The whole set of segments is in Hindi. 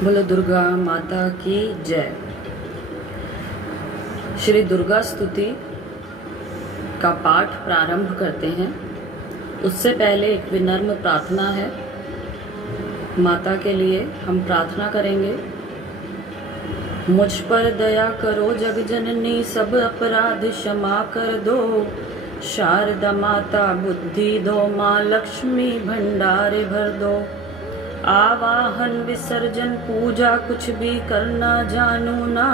बोलो दुर्गा माता की जय। श्री दुर्गा स्तुति का पाठ प्रारंभ करते हैं। उससे पहले एक विनम्र प्रार्थना है। माता के लिए हम प्रार्थना करेंगे। मुझ पर दया करो जग जननी, सब अपराध क्षमा कर दो। शारदा माता बुद्धि दो, माँ लक्ष्मी भंडारे भर दो। आवाहन विसर्जन पूजा कुछ भी करना जानू ना।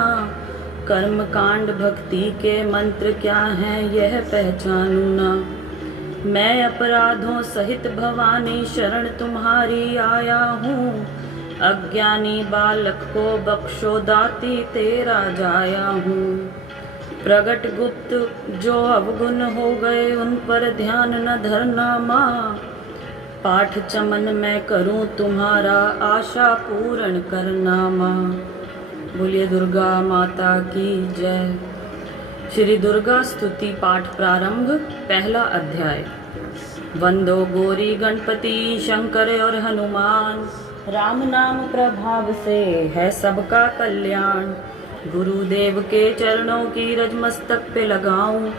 कर्म कांड भक्ति के मंत्र क्या हैं यह पहचानू ना। मैं अपराधों सहित भवानी शरण तुम्हारी आया हूँ। अज्ञानी बालक को बख्शो दाती तेरा जाया हूँ। प्रगट गुप्त जो अवगुण हो गए उन पर ध्यान न धरना माँ। पाठ चमन मैं करूं तुम्हारा आशा पूर्ण करना माँ। बोलिए दुर्गा माता की जय। श्री दुर्गा स्तुति पाठ प्रारंभ। पहला अध्याय। वंदो गौरी गणपति शंकर और हनुमान, राम नाम प्रभाव से है सबका कल्याण। गुरुदेव के चरणों की रज मस्तक पे लगाऊं,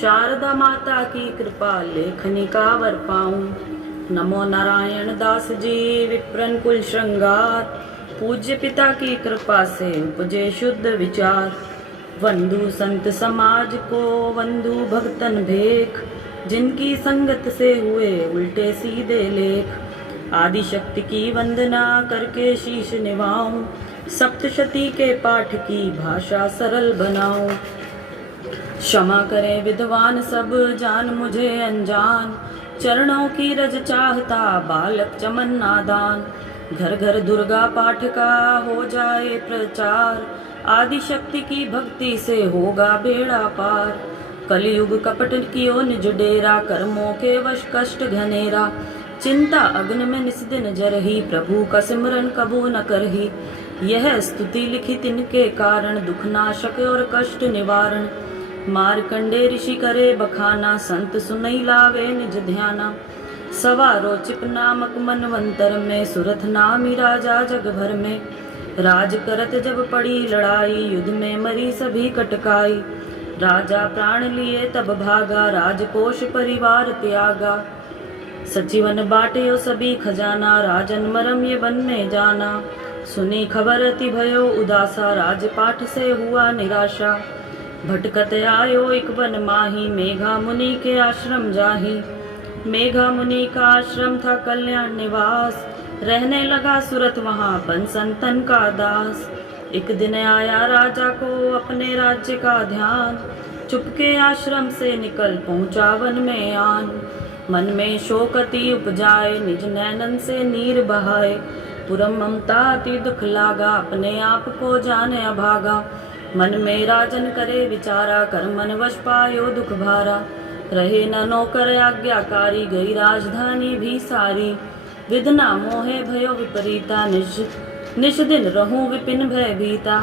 शारदा माता की कृपा लेखनी का वर पाऊं। नमो नारायण दास जी विप्रन कुल श्रृंगार, पूज्य पिता की कृपा से उपजे शुद्ध विचार। वंदु संत समाज को वंदु भक्तन भेख, जिनकी संगत से हुए उल्टे सीधे लेख। आदि शक्ति की वंदना करके शीश निभाऊं, सप्तशती के पाठ की भाषा सरल बनाऊं। क्षमा करें विद्वान सब जान मुझे अनजान, चरणों की रज चाहता बालक चमन नादान। घर घर दुर्गा पाठ का हो जाए प्रचार, आदि शक्ति की भक्ति से होगा बेड़ा पार। कलयुग कपट कियो निज डेरा, कर्मों के वश कष्ट घनेरा। चिंता अग्नि में निस दिन जरही, प्रभु का सिमरन कबू न करही। यह स्तुति लिखी तिनके कारण, दुख नाशक और कष्ट निवारण। मारकंडे ऋषि करे बखाना, संत सुनई लावे निज ध्याना। सवारो चिप नामक मनवंतर में, सुरथ नामी राजा जग भर में। राज करत जब पड़ी लड़ाई, युद्ध में मरी सभी कटकाई। राजा प्राण लिए तब भागा, राजकोष परिवार त्यागा। सचिवन बाटे सभी खजाना, राजन मरम ये वन में जाना। सुनी खबर अति भयो उदासा, राजपाठ से हुआ निराशा। भटकत आयो एक वन माही, मेघा मुनि के आश्रम जाही। मेघा मुनि का आश्रम था कल्याण निवास, रहने लगा सुरत वहाँ बन संतन का दास। एक दिन आया राजा को अपने राज्य का ध्यान, चुपके आश्रम से निकल पहुँचा वन में आन। मन में शोक अति उपजाए, निज नैनन से नीर बहाए। पुरम ममता अति दुख लागा, अपने आप को जाने अभागा। मन में राजन करे विचारा, कर्मन वश पायो दुख भारा। रहे न नौकर आज्ञाकारी, गई राजधानी भी सारी। विधना मोहे भयो विपरीता, निश दिन रहूं विपिन भय भीता।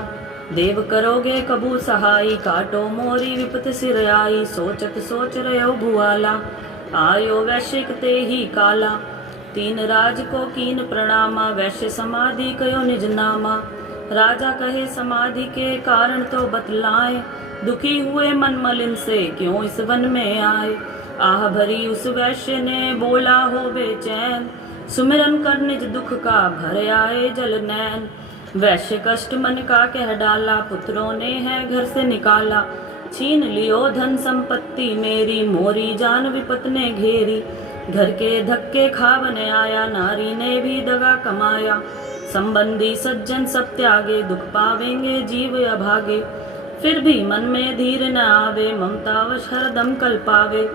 देव करोगे कबू सहाई, काटो मोरी विपत सिर आई। सोचत सोच रहो भुआला, आयो वैश्यक ते ही काला। तीन राज को कीन प्रणामा, वैश्य समाधि कयो निज नामा। राजा कहे समाधि के कारण तो बतलाए, दुखी हुए मन मलिन से क्यों इस वन में आए। आह भरी उस वैश्य ने बोला हो बेचैन, सुमिरन कर निज दुख का भर आए जल नैन। वैश्य कष्ट मन का कह डाला, पुत्रों ने है घर से निकाला। छीन लियो धन संपत्ति मेरी, मोरी जान विपत ने घेरी। घर के धक्के खावने आया, नारी ने भी दगा कमाया। संबंधी सज्जन सब त्यागे, दुख पावेंगे जीव अभागे। फिर भी मन में धीर न आवे, ममतावश हरदम कल पावे।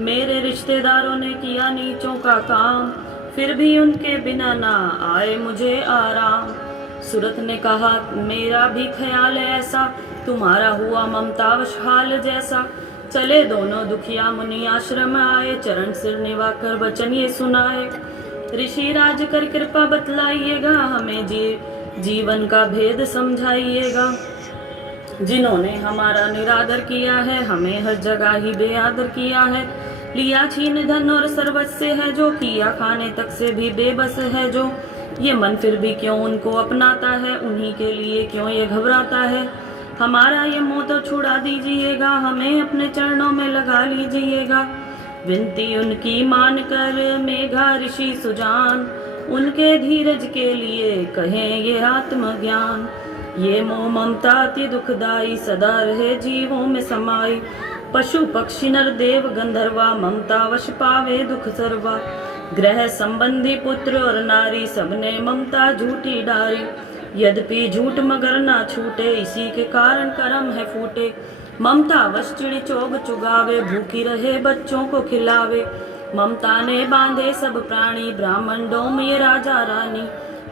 मेरे रिश्तेदारों ने किया नीचों का काम, फिर भी उनके बिना ना आए मुझे आराम। सुरथ ने कहा मेरा भी ख्याल है ऐसा, तुम्हारा हुआ ममतावश हाल जैसा। चले दोनों दुखिया मुनि आश्रम आए, चरण सिर निवाकर वचन ये सुनाए। ऋषि राज कर कृपा बतलाइएगा, हमें जीवन का भेद समझाइएगा। जिन्होंने हमारा निरादर किया है, हमें हर जगह ही बेआदर किया है। लिया छीन धन और सर्वस्व है जो, किया खाने तक से भी बेबस है जो। ये मन फिर भी क्यों उनको अपनाता है, उन्हीं के लिए क्यों ये घबराता है। हमारा ये मोह तो छुड़ा दीजिएगा, हमें अपने चरणों में लगा लीजिएगा। विनती उनकी मान कर मेघा ऋषि सुजान, उनके धीरज के लिए कहें ये आत्मज्ञान। ये मोह ममता अति दुखदाई, सदा रहे जीवों में समाई। पशु पक्षी नर देव गंधर्वा, ममता वश पावे दुख सर्वा। ग्रह संबंधी पुत्र और नारी, सबने ममता झूठी डारी। यद्यपि झूठ मगर ना छूटे, इसी के कारण कर्म है फूटे। ममता वश चिड़ी चोग चुगावे, भूखी रहे बच्चों को खिलावे। ममता ने बांधे सब प्राणी, ब्राह्मण डोम ये राजा रानी।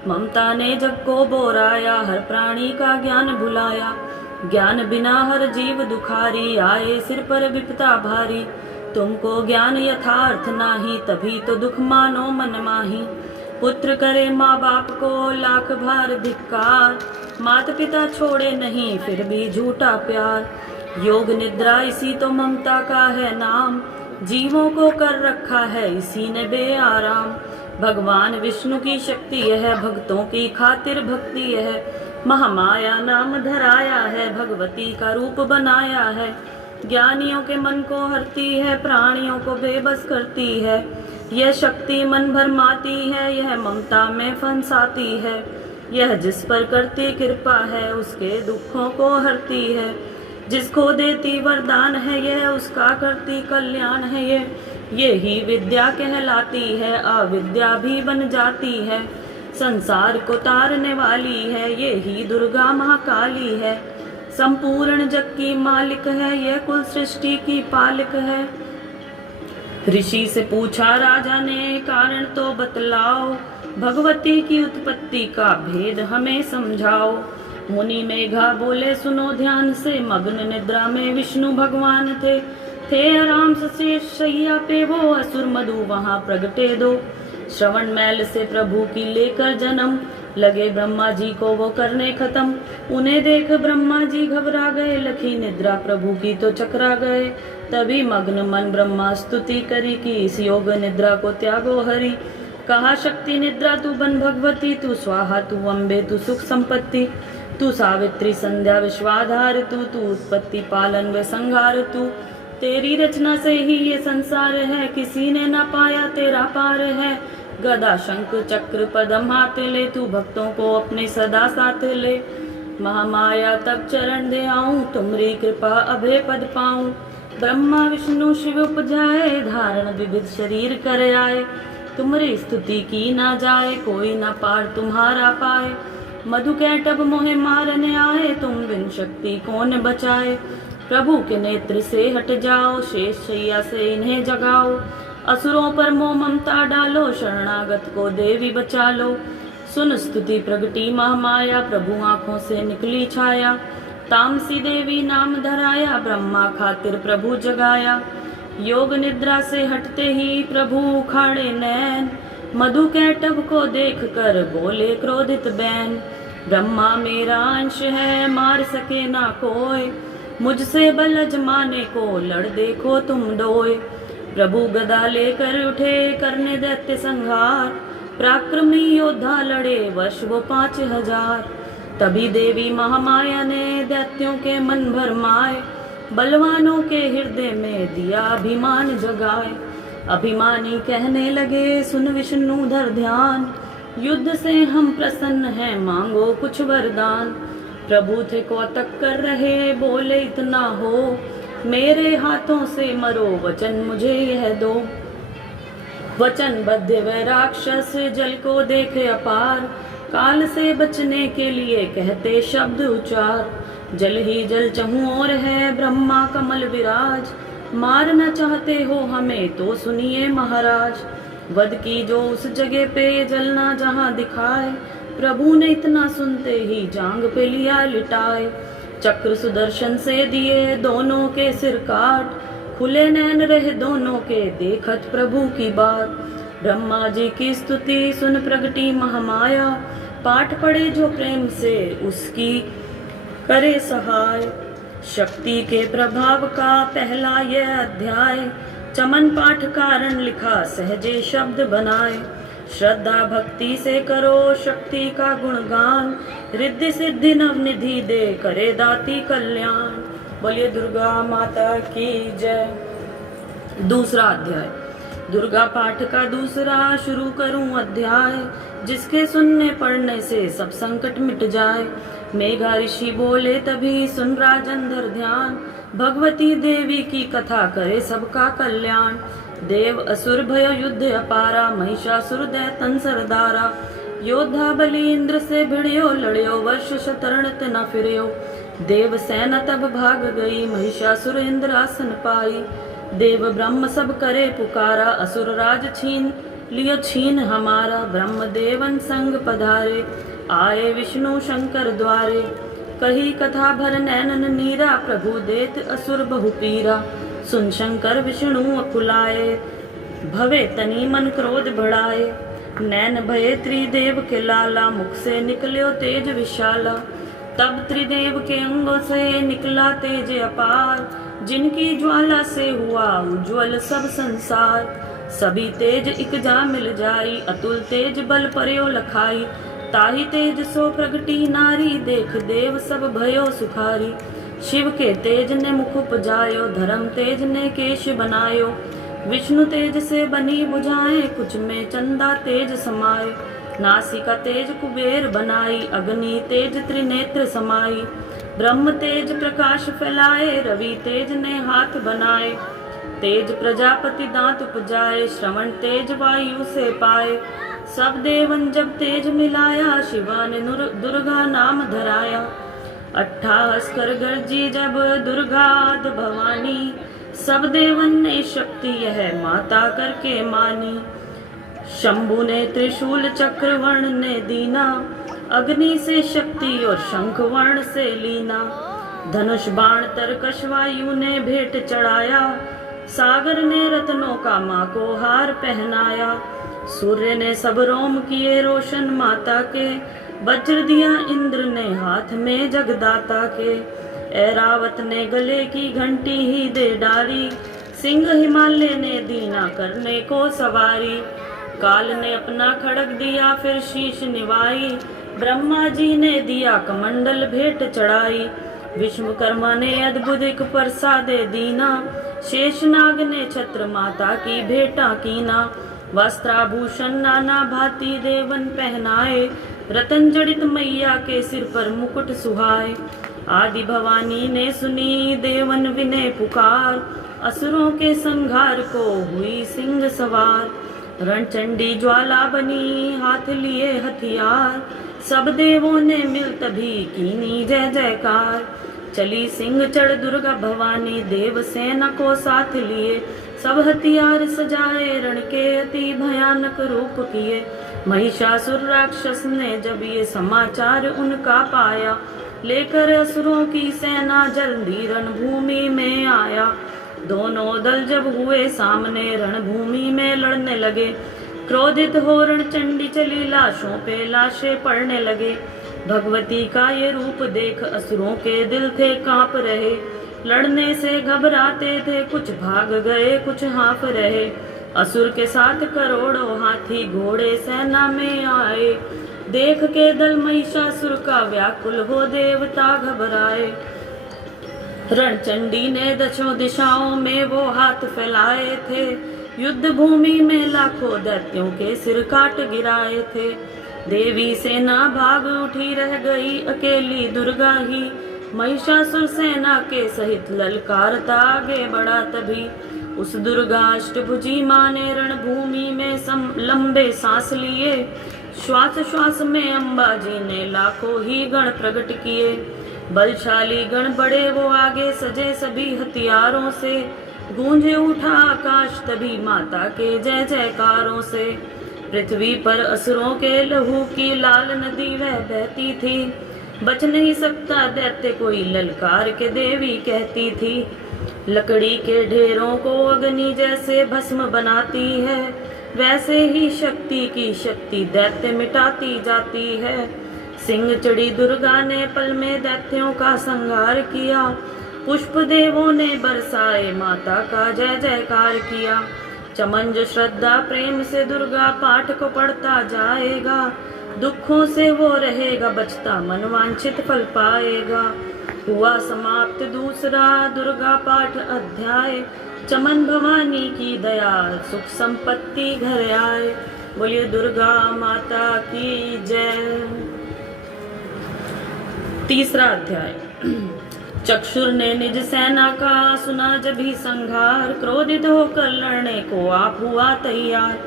ममता ने जग को बोराया, हर प्राणी का ज्ञान भुलाया। ज्ञान बिना हर जीव दुखारी, आए सिर पर विपता भारी। तुमको ज्ञान यथार्थ नाही, तभी तो दुख मानो मन माही। पुत्र करे माँ बाप को लाख भार धिक्कार, माता पिता छोड़े नहीं फिर भी झूठा प्यार। योग निद्रा इसी तो ममता का है नाम, जीवों को कर रखा है इसी ने बेआराम। भगवान विष्णु की शक्ति यह, भक्तों की खातिर भक्ति यह। महामाया नाम धराया है, भगवती का रूप बनाया है। ज्ञानियों के मन को हरती है, प्राणियों को बेबस करती है। यह शक्ति मन भरमाती है, यह ममता में फंसाती है। यह जिस पर करती कृपा है, उसके दुखों को हरती है। जिसको देती वरदान है यह, उसका करती कल्याण है ये। यही विद्या कहलाती है, अविद्या भी बन जाती है। संसार को तारने वाली है, ये ही दुर्गा महाकाली है। संपूर्ण जग की मालिक है, यह कुल सृष्टि की पालिक है। ऋषि से पूछा राजा ने, कारण तो बतलाओ। भगवती की उत्पत्ति का भेद हमें समझाओ। मुनि मेघा बोले सुनो ध्यान से, मग्न निद्रा में विष्णु भगवान थे आराम से शैया पे वो, असुर मधु वहां प्रगटे दो। श्रवण मैल से प्रभु की लेकर जन्म, लगे ब्रह्मा जी को वो करने खत्म। उन्हें देख ब्रह्मा जी घबरा गए, लखी निद्रा प्रभु की तो चकरा गए। तभी मग्न मन ब्रह्मा स्तुति करी, कि इस योग निद्रा को त्यागो हरि। कहा शक्ति निद्रा तू बन भगवती, तू स्वाहा तू अम्बे तू सुख संपत्ति। तू सावित्री संध्या विश्वाधार, तू उत्पत्ति पालन व संहार। तू तेरी रचना से ही ये संसार है, किसी ने न पाया तेरा पार है। गदा शंख चक्र पदम हाथ ले, तू भक्तों को अपने सदा साथ ले। महामाया तब चरण दे आऊं, तुमरी कृपा अभय पद पाऊं। ब्रह्मा विष्णु शिव उपजाए, धारण विविध शरीर कर आए। तुमरी स्तुति की ना जाए, कोई ना पार तुम्हारा पाए। मधु कैटभ मोहे मारने आए, तुम बिन शक्ति कौन बचाए। प्रभु के नेत्र से हट जाओ, शेष शैया से इन्हें जगाओ। असुरों पर मोह ममता डालो, शरणागत को देवी बचा लो। सुन स्तुति प्रगटी महामाया, प्रभु आँखों से निकली छाया। तामसी देवी नाम धराया, ब्रह्मा खातिर प्रभु जगाया। योग निद्रा से हटते ही प्रभु उखाड़े नैन, मधु कैटभ को देख कर बोले क्रोधित बैन। ब्रह्मा मेरा अंश है, मार सके ना कोई। मुझसे बल अजमाने को लड़ देखो तुम डोए। प्रभु गदा लेकर उठे, करने दैत्य संहार। पराक्रमी योद्धा लड़े, वश वो 5000। तभी देवी महामाया ने दैत्यों के मन भरमाए, बलवानों के हृदय में दिया अभिमान जगाए। अभिमानी कहने लगे सुन विष्णुधर ध्यान, युद्ध से हम प्रसन्न हैं, मांगो कुछ वरदान। प्रभु थे कौतक कर रहे, बोले इतना हो, मेरे हाथों से मरो, वचन मुझे यह दो। वचन बद्ध व राक्षस जल को देखे अपार, काल से बचने के लिए कहते शब्द उचार। जल ही जल चहु और है, ब्रह्मा कमल विराज। मारना चाहते हो हमें तो सुनिए महाराज। वध की जो उस जगह पे, जलना जहाँ दिखाए। प्रभु ने इतना सुनते ही जांग पे लिया लिटाए। चक्र सुदर्शन से दिए, दोनों के सिर काट। खुले नैन रहे दोनों के, देखत प्रभु की बात। ब्रह्मा जी की स्तुति सुन प्रगटी महामाया, पाठ पढ़े जो प्रेम से उसकी करे सहाय। शक्ति के प्रभाव का पहला यह अध्याय, चमन पाठ कारण लिखा सहजे शब्द बनाए। श्रद्धा भक्ति से करो शक्ति का गुणगान, रिद्धि सिद्धि नवनिधि दे करे दाती कल्याण। बोलिए दुर्गा माता की जय। दूसरा अध्याय। दुर्गा पाठ का दूसरा शुरू करूं अध्याय, जिसके सुनने पढ़ने से सब संकट मिट जाए। मेघा ऋषि बोले तभी सुन राजन धर ध्यान, भगवती देवी की कथा करे सबका कल्याण। देव असुर भय युद्ध अपारा, महिषासुर दैतन सरदारा। योद्धा बलि इंद्र से भिड़ियो, लड़ियो वर्ष शतरण्य न फिरियो। देव सेना तब भाग गई, महिषासुर इंद्रासन पाई। देव ब्रह्म सब करे पुकारा, असुर राज छीन लियो छीन हमारा। ब्रह्म देवन संग पधारे, आए विष्णु शंकर द्वारे। कही कथा भर नैनन नीरा, प्रभु देत असुर बहु पीरा। सुन शंकर विष्णु अकुलाए, भवे तनी मन क्रोध बढ़ाए। नैन भये त्रिदेव के लाला, मुख से निकल्यो तेज विशाला। तब त्रिदेव के अंगों से निकला तेज अपार, जिनकी ज्वाला से हुआ उज्ज्वल सब संसार। सभी तेज इक जा मिल जाई, अतुल तेज बल पर्यो लखाई। ताही तेज सो प्रगटी नारी, देख देव सब भयो सुखारी। शिव के तेज ने मुख उपजायो, धर्म तेज ने केश बनायो। विष्णु तेज से बनी बुझाएं, कुछ में चंदा तेज समाये। नासिका तेज कुबेर बनाई, अग्नि तेज त्रिनेत्र समाई। ब्रह्म तेज प्रकाश फैलाए, रवि तेज ने हाथ बनाए। तेज प्रजापति दांत उपजाए, श्रवण तेज वायु से पाए। सब देवन जब तेज मिलाया, शिवा ने दुर्गा नाम धराया। अट्ठाहस कर गर्जी जब दुर्गाद भवानी, सब देवन ने शक्ति यह माता करके मानी। शंभु ने त्रिशूल चक्र वर्ण ने दीना, अग्नि से शक्ति और शंख वर्ण से लीना। धनुष बाण तरकश वायु ने भेंट चढ़ाया, सागर ने रत्नों का माँ को हार पहनाया। सूर्य ने सब रोम किए रोशन माता के, वज्र दिया इंद्र ने हाथ में जगदाता के। ऐरावत ने गले की घंटी ही दे डाली, सिंह हिमालय ने दीना करने को सवारी। काल ने अपना खड़ग दिया फिर शीश निवाई, ब्रह्मा जी ने दिया कमंडल भेंट चढ़ाई। विश्वकर्मा ने अद्भुत एक प्रसादे दीना, शेषनाग ने छत्र माता की भेंटा कीना। वस्त्राभूषण नाना भांति देवन पहनाए, रतन जड़ित मैया के सिर पर मुकुट सुहाए। आदि भवानी ने सुनी देवन विनय पुकार, असुरों के संघार को हुई सिंह सवार। रणचंडी ज्वाला बनी हाथ लिए हथियार, सब देवों ने मिल तभी कीनी जय जयकार। चली सिंह चढ़ दुर्गा भवानी, देव सेना को साथ लिए। सब हथियार सजाए रण के अति भयानक रूप किए। महिषासुर राक्षस ने जब ये समाचार उनका पाया, लेकर असुरों की सेना जल्दी रणभूमि में आया। दोनों दल जब हुए सामने, रणभूमि में लड़ने लगे। क्रोधित हो रणचंडी चली, लाशों पे लाशें पड़ने लगे। भगवती का ये रूप देख असुरों के दिल थे कांप रहे। लड़ने से घबराते थे, कुछ भाग गए कुछ हाँफ रहे। असुर के साथ करोड़ों हाथी घोड़े सेना में आए। देख के दल महिषासुर का व्याकुल हो देवता घबराए। रणचंडी ने दसों दिशाओं में वो हाथ फैलाए थे। युद्ध भूमि में लाखों दैत्यों के सिर काट गिराए थे। देवी सेना भाग उठी, रह गई अकेली दुर्गा ही। महिषासुर सेना के सहित ललकारता आगे बढ़ा तभी। उस दुर्गा अष्टभुजी माँ ने रणभूमि में लंबे सांस लिए। श्वास श्वास में अम्बा जी ने लाखों ही गण प्रकट किए। बलशाली गण बड़े वो आगे सजे सभी हथियारों से। गूंजे उठा आकाश तभी माता के जय जयकारों से। पृथ्वी पर असुरों के लहू की लाल नदी वह बहती थी। बच नहीं सकता दैत्य कोई ललकार के देवी कहती थी। लकड़ी के ढेरों को अग्नि जैसे भस्म बनाती है, वैसे ही शक्ति की शक्ति दैत्य मिटाती जाती है। सिंह चढ़ी दुर्गा ने पल में दैत्यों का संहार किया। पुष्प देवों ने बरसाए माता का जय जयकार किया। चमन जो श्रद्धा प्रेम से दुर्गा पाठ को पढ़ता जाएगा, दुखों से वो रहेगा बचता, मन वांछित फल पाएगा। हुआ समाप्त दूसरा दुर्गा पाठ अध्याय, चमन भवानी की दया सुख संपत्ति घर आए। बोलिए दुर्गा माता की जय। तीसरा अध्याय। चक्षुर ने निज सेना का सुना जब ही संघार, क्रोधित होकर लड़ने को आप हुआ तैयार।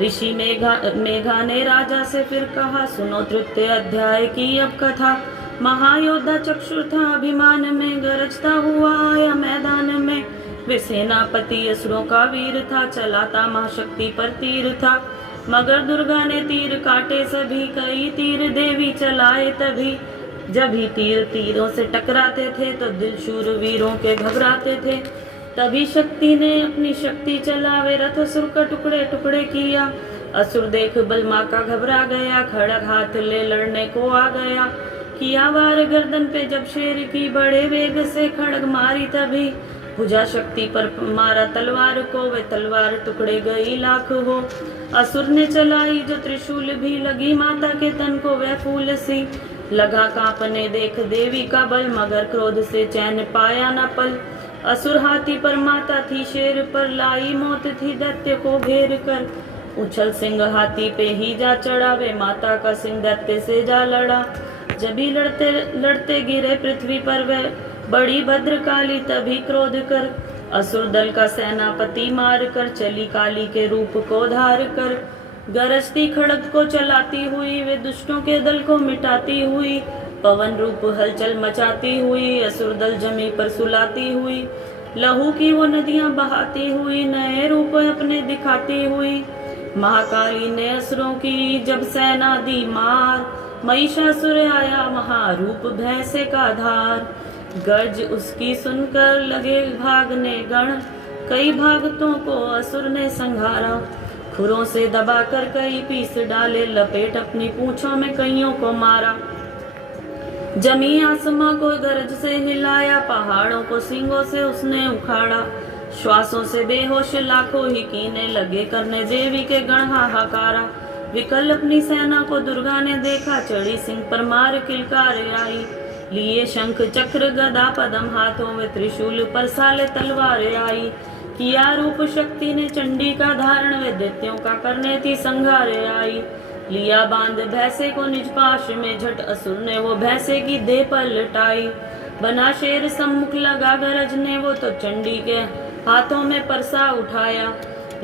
ऋषि मेघा ने राजा से फिर कहा, सुनो तृतीय अध्याय की अब कथा। महायोद्धा चक्षुर था अभिमान में, गरजता हुआ आया मैदान में। वे सेनापति असुरों का वीर था, चलाता महाशक्ति पर तीर था। मगर दुर्गा ने तीर काटे सभी, कई तीर देवी चलाए तभी। जब ही तीर तीरों से टकराते थे तो दिल शूर वीरों के घबराते थे। तभी शक्ति ने अपनी शक्ति चलावे रथ असुर का टुकड़े टुकड़े किया। असुर देख बलमा का घबरा गया, खड़ग हाथ ले लड़ने को आ गया। किया वार गर्दन पे जब शेर की, बड़े वेग से खड़ग मारी तभी। भुजा शक्ति पर मारा तलवार को, वे तलवार टुकड़े गई लाख हो। असुर ने चलाई जो त्रिशूल भी, लगी माता के तन को वह फूल सी। लगा कांपने देख देवी का बल, मगर क्रोध से चैन पाया न पल। असुर हाथी पर माता थी शेर पर, लाई मौत थी दैत्य को घेर कर। उछल सिंह हाथी पे ही जा चढ़ा, वे माता का सिंह दैत्य से जा लड़ा। जब ही लड़ते लड़ते गिरे पृथ्वी पर वह, बड़ी भद्रकाली तभी क्रोध कर। असुर दल का सेनापति मार कर, चली काली के रूप को धार कर। गरजती खड़ग को चलाती हुई, वे दुष्टों के दल को मिटाती हुई। पवन रूप हलचल मचाती हुई, असुर दल जमी पर सुलाती हुई। लहू की वो नदियां बहाती हुई, नए रूप अपने दिखाती हुई। महाकाली ने असुरों की जब सेना दी मार, महिषासुर आया महारूप भैंसे का धार। गर्ज उसकी सुनकर लगे भागने गण, कई भागतों को असुर ने संघारा। खुरों से दबाकर कई पीस डाले, लपेट अपनी पूंछों में कईयों को मारा। जमी आसमां को गरज से हिलाया, पहाड़ों को सींगों से उसने उखाड़ा। श्वासों से बेहोश लाखों ही कीने लगे करने देवी के गण हाहाकारा। विकल अपनी सेना को दुर्गा ने देखा, चढ़ी सिंह पर मार किलकार आई। लिए शंख चक्र गदा पदम हाथों में, त्रिशूल पर साले तलवार आई। किया रूप शक्ति ने चंडी का धारण, वे दैत्यों का करने थी संघार आई। लिया बांध भैंसे को निज पाश में, झट असुर ने वो भैंसे की देह पर लटाई। बना शेर सम्मुख लगा गरजने, वो तो चंडी के हाथों में परसा उठाया।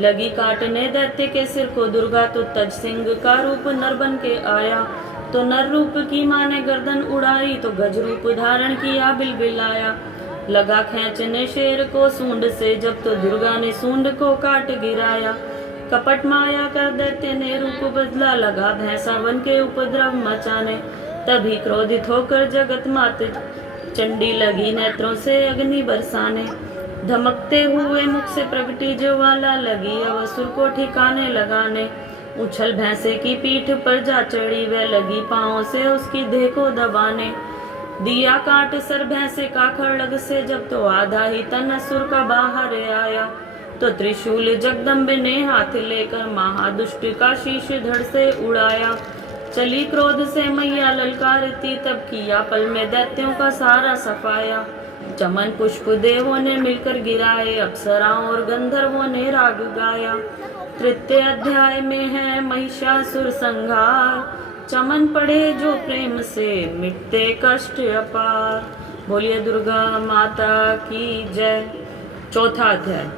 लगी काटने दैत्य के सिर को दुर्गा, तो तज सिंह का रूप नर बन के आया। तो नर रूप की माँ ने गर्दन उड़ाई, तो गज रूप धारण किया बिलबिलाया। लगा खींचने शेर को सूंड से जब, तो दुर्गा ने सूंड को काट गिराया। कपट माया कर दैत्य ने रूप बदला, लगा भैंसा बन के उपद्रव मचाने। तभी क्रोधित होकर जगत मात चंडी लगी नेत्रों से अग्नि बरसाने। धमकते हुए मुख से प्रगटी ज्वाला, लगी अब असुर को ठिकाने लगाने। उछल भैंसे की पीठ पर जा चढ़ी, वह लगी पांव से उसकी देह को दबाने। दिया काट सर भैंसे का खड़ग से जब, तो आधा ही तन असुर का बाहर आया। तो त्रिशूल जगदम्बे ने हाथ लेकर महादुष्ट का शीश धड़ से उड़ाया। चली क्रोध से मैया ललकारती, तब किया पल में दैत्यों का सारा सफाया। चमन पुष्प देवों ने मिलकर गिराए, अप्सराओं और गंधर्वों ने राग गाया। तृतीय अध्याय में है महिषासुर संहार, चमन पड़े जो प्रेम से मिटते कष्ट अपार। बोलिए दुर्गा माता की जय। चौथा अध्याय।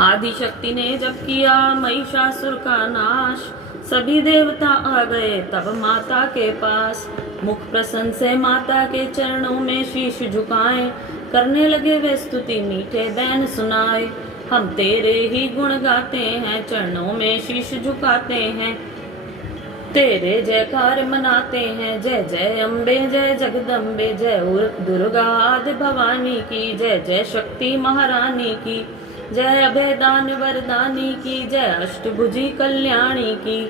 आदि शक्ति ने जब किया महिषासुर का नाश, सभी देवता आ गए तब माता के पास। मुख प्रसन्न से माता के चरणों में शीश झुकाए, करने लगे वे स्तुति मीठे बैन सुनाए। हम तेरे ही गुण गाते हैं, चरणों में शीश झुकाते हैं, तेरे जयकार मनाते हैं। जय जय अम्बे जय जगदम्बे, जय दुर्गा आदि भवानी की जय। जय शक्ति महारानी की जय, अभयदान वरदानी की जय, अष्टभुजी कल्याणी की।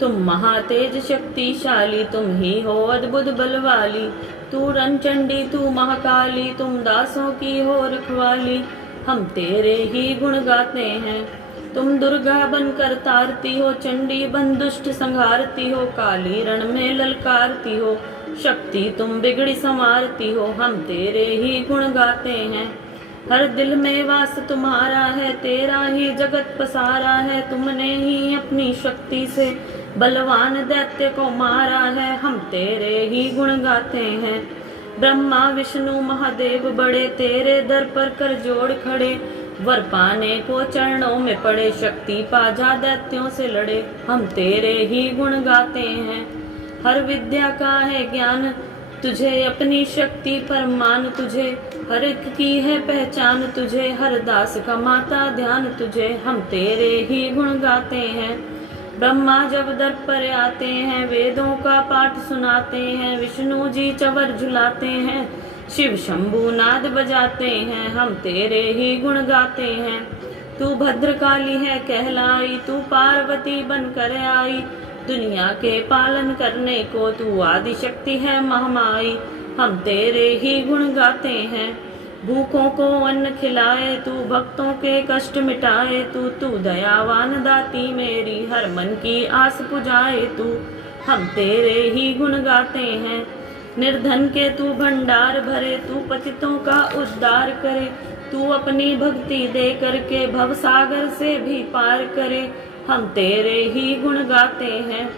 तुम महातेज शक्तिशाली, तुम ही हो अद्भुत बलवाली। तू रणचंडी तू महाकाली, तुम दासों की हो रखवाली। हम तेरे ही गुण गाते हैं, तुम दुर्गा बनकर तारती हो, चंडी बन दुष्ट संहारती हो, काली रण में ललकारती हो, शक्ति तुम बिगड़ी संवारती हो। हम तेरे ही गुण गाते हैं, हर दिल में वास तुम्हारा है, तेरा ही जगत पसारा है। तुमने ही अपनी शक्ति से बलवान दैत्य को मारा है, हम तेरे ही गुण गाते हैं। ब्रह्मा विष्णु महादेव बड़े, तेरे दर पर कर जोड़ खड़े, वर पाने को चरणों में पड़े, शक्ति पाजा दैत्यों से लड़े, हम तेरे ही गुण गाते हैं। हर विद्या का है ज्ञान तुझे, अपनी शक्ति पर मान तुझे, हर एक की है पहचान तुझे, हर दास का माता ध्यान तुझे, हम तेरे ही गुण गाते हैं। ब्रह्मा जब दर पर आते हैं, वेदों का पाठ सुनाते हैं, विष्णु जी चवर झुलाते हैं, शिव शंभु नाद बजाते हैं, हम तेरे ही गुण गाते हैं। तू भद्रकाली है कहलाई, तू पार्वती बनकर आई, दुनिया के पालन करने को तू आदि शक्ति है महामाई, हम तेरे ही गुण गाते हैं। भूखों को अन्न खिलाए तू, भक्तों के कष्ट मिटाए तू दयावान दाती मेरी, हर मन की आस पुजाए तू, हम तेरे ही गुण गाते हैं। निर्धन के तू भंडार भरे, तू पतितों का उद्धार करे, तू अपनी भक्ति दे करके भव सागर से भी पार करे, हम तेरे ही गुण गाते हैं।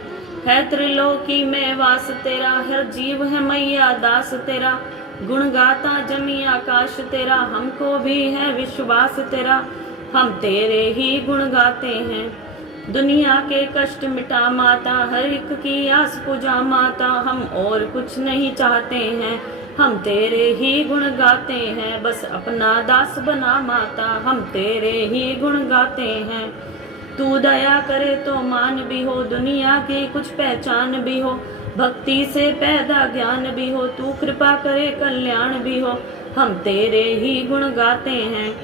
है त्रिलोकी में वास तेरा, हर जीव है मैया दास तेरा, गुण गाता जमी आकाश तेरा, हमको भी है विश्वास तेरा, हम तेरे ही गुण गाते हैं। दुनिया के कष्ट मिटा माता, हर एक की आस पूजा माता, हम और कुछ नहीं चाहते हैं, हम तेरे ही गुण गाते हैं। बस अपना दास बना माता, हम तेरे ही गुण गाते हैं। तू दया करे तो मान भी हो, दुनिया की कुछ पहचान भी हो, भक्ति से पैदा ज्ञान भी हो, तू कृपा करे कल्याण भी हो, हम तेरे ही गुण गाते हैं।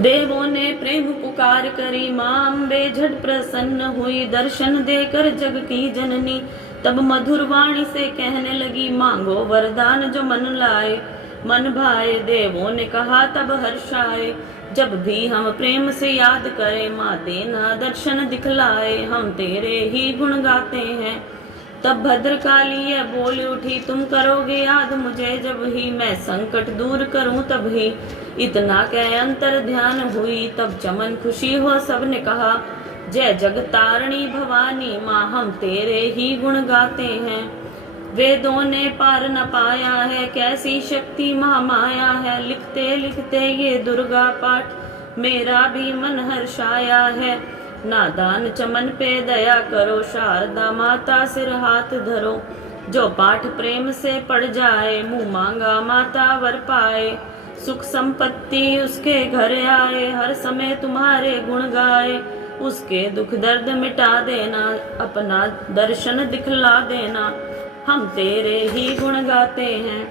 देवों ने प्रेम पुकार करी, मां अम्बे झट प्रसन्न हुई, दर्शन देकर जग की जननी, तब मधुर वाणी से कहने लगी, मांगो वरदान जो मन लाए मन भाए। देवों ने कहा तब हर्षाए, जब भी हम प्रेम से याद करें, माँ देना दर्शन दिखलाए, हम तेरे ही गुण गाते हैं। तब भद्रकाली यह बोल उठी, तुम करोगे याद मुझे जब ही, मैं संकट दूर करूं तब ही। इतना कह अंतर ध्यान हुई, तब चमन खुशी हो सबने कहा, जय जगतारणी भवानी माँ, हम तेरे ही गुण गाते हैं। वेदों ने पार न पाया है, कैसी शक्ति महामाया है, लिखते लिखते ये दुर्गा पाठ मेरा भी मन हर्षाया है। नादान चमन पे दया करो, शारदा माता सिर हाथ धरो, जो पाठ प्रेम से पढ़ जाए, मुँह मांगा माता वर पाए। सुख संपत्ति उसके घर आए, हर समय तुम्हारे गुण गाए, उसके दुख दर्द मिटा देना, अपना दर्शन दिखला देना, हम तेरे ही गुण गाते हैं।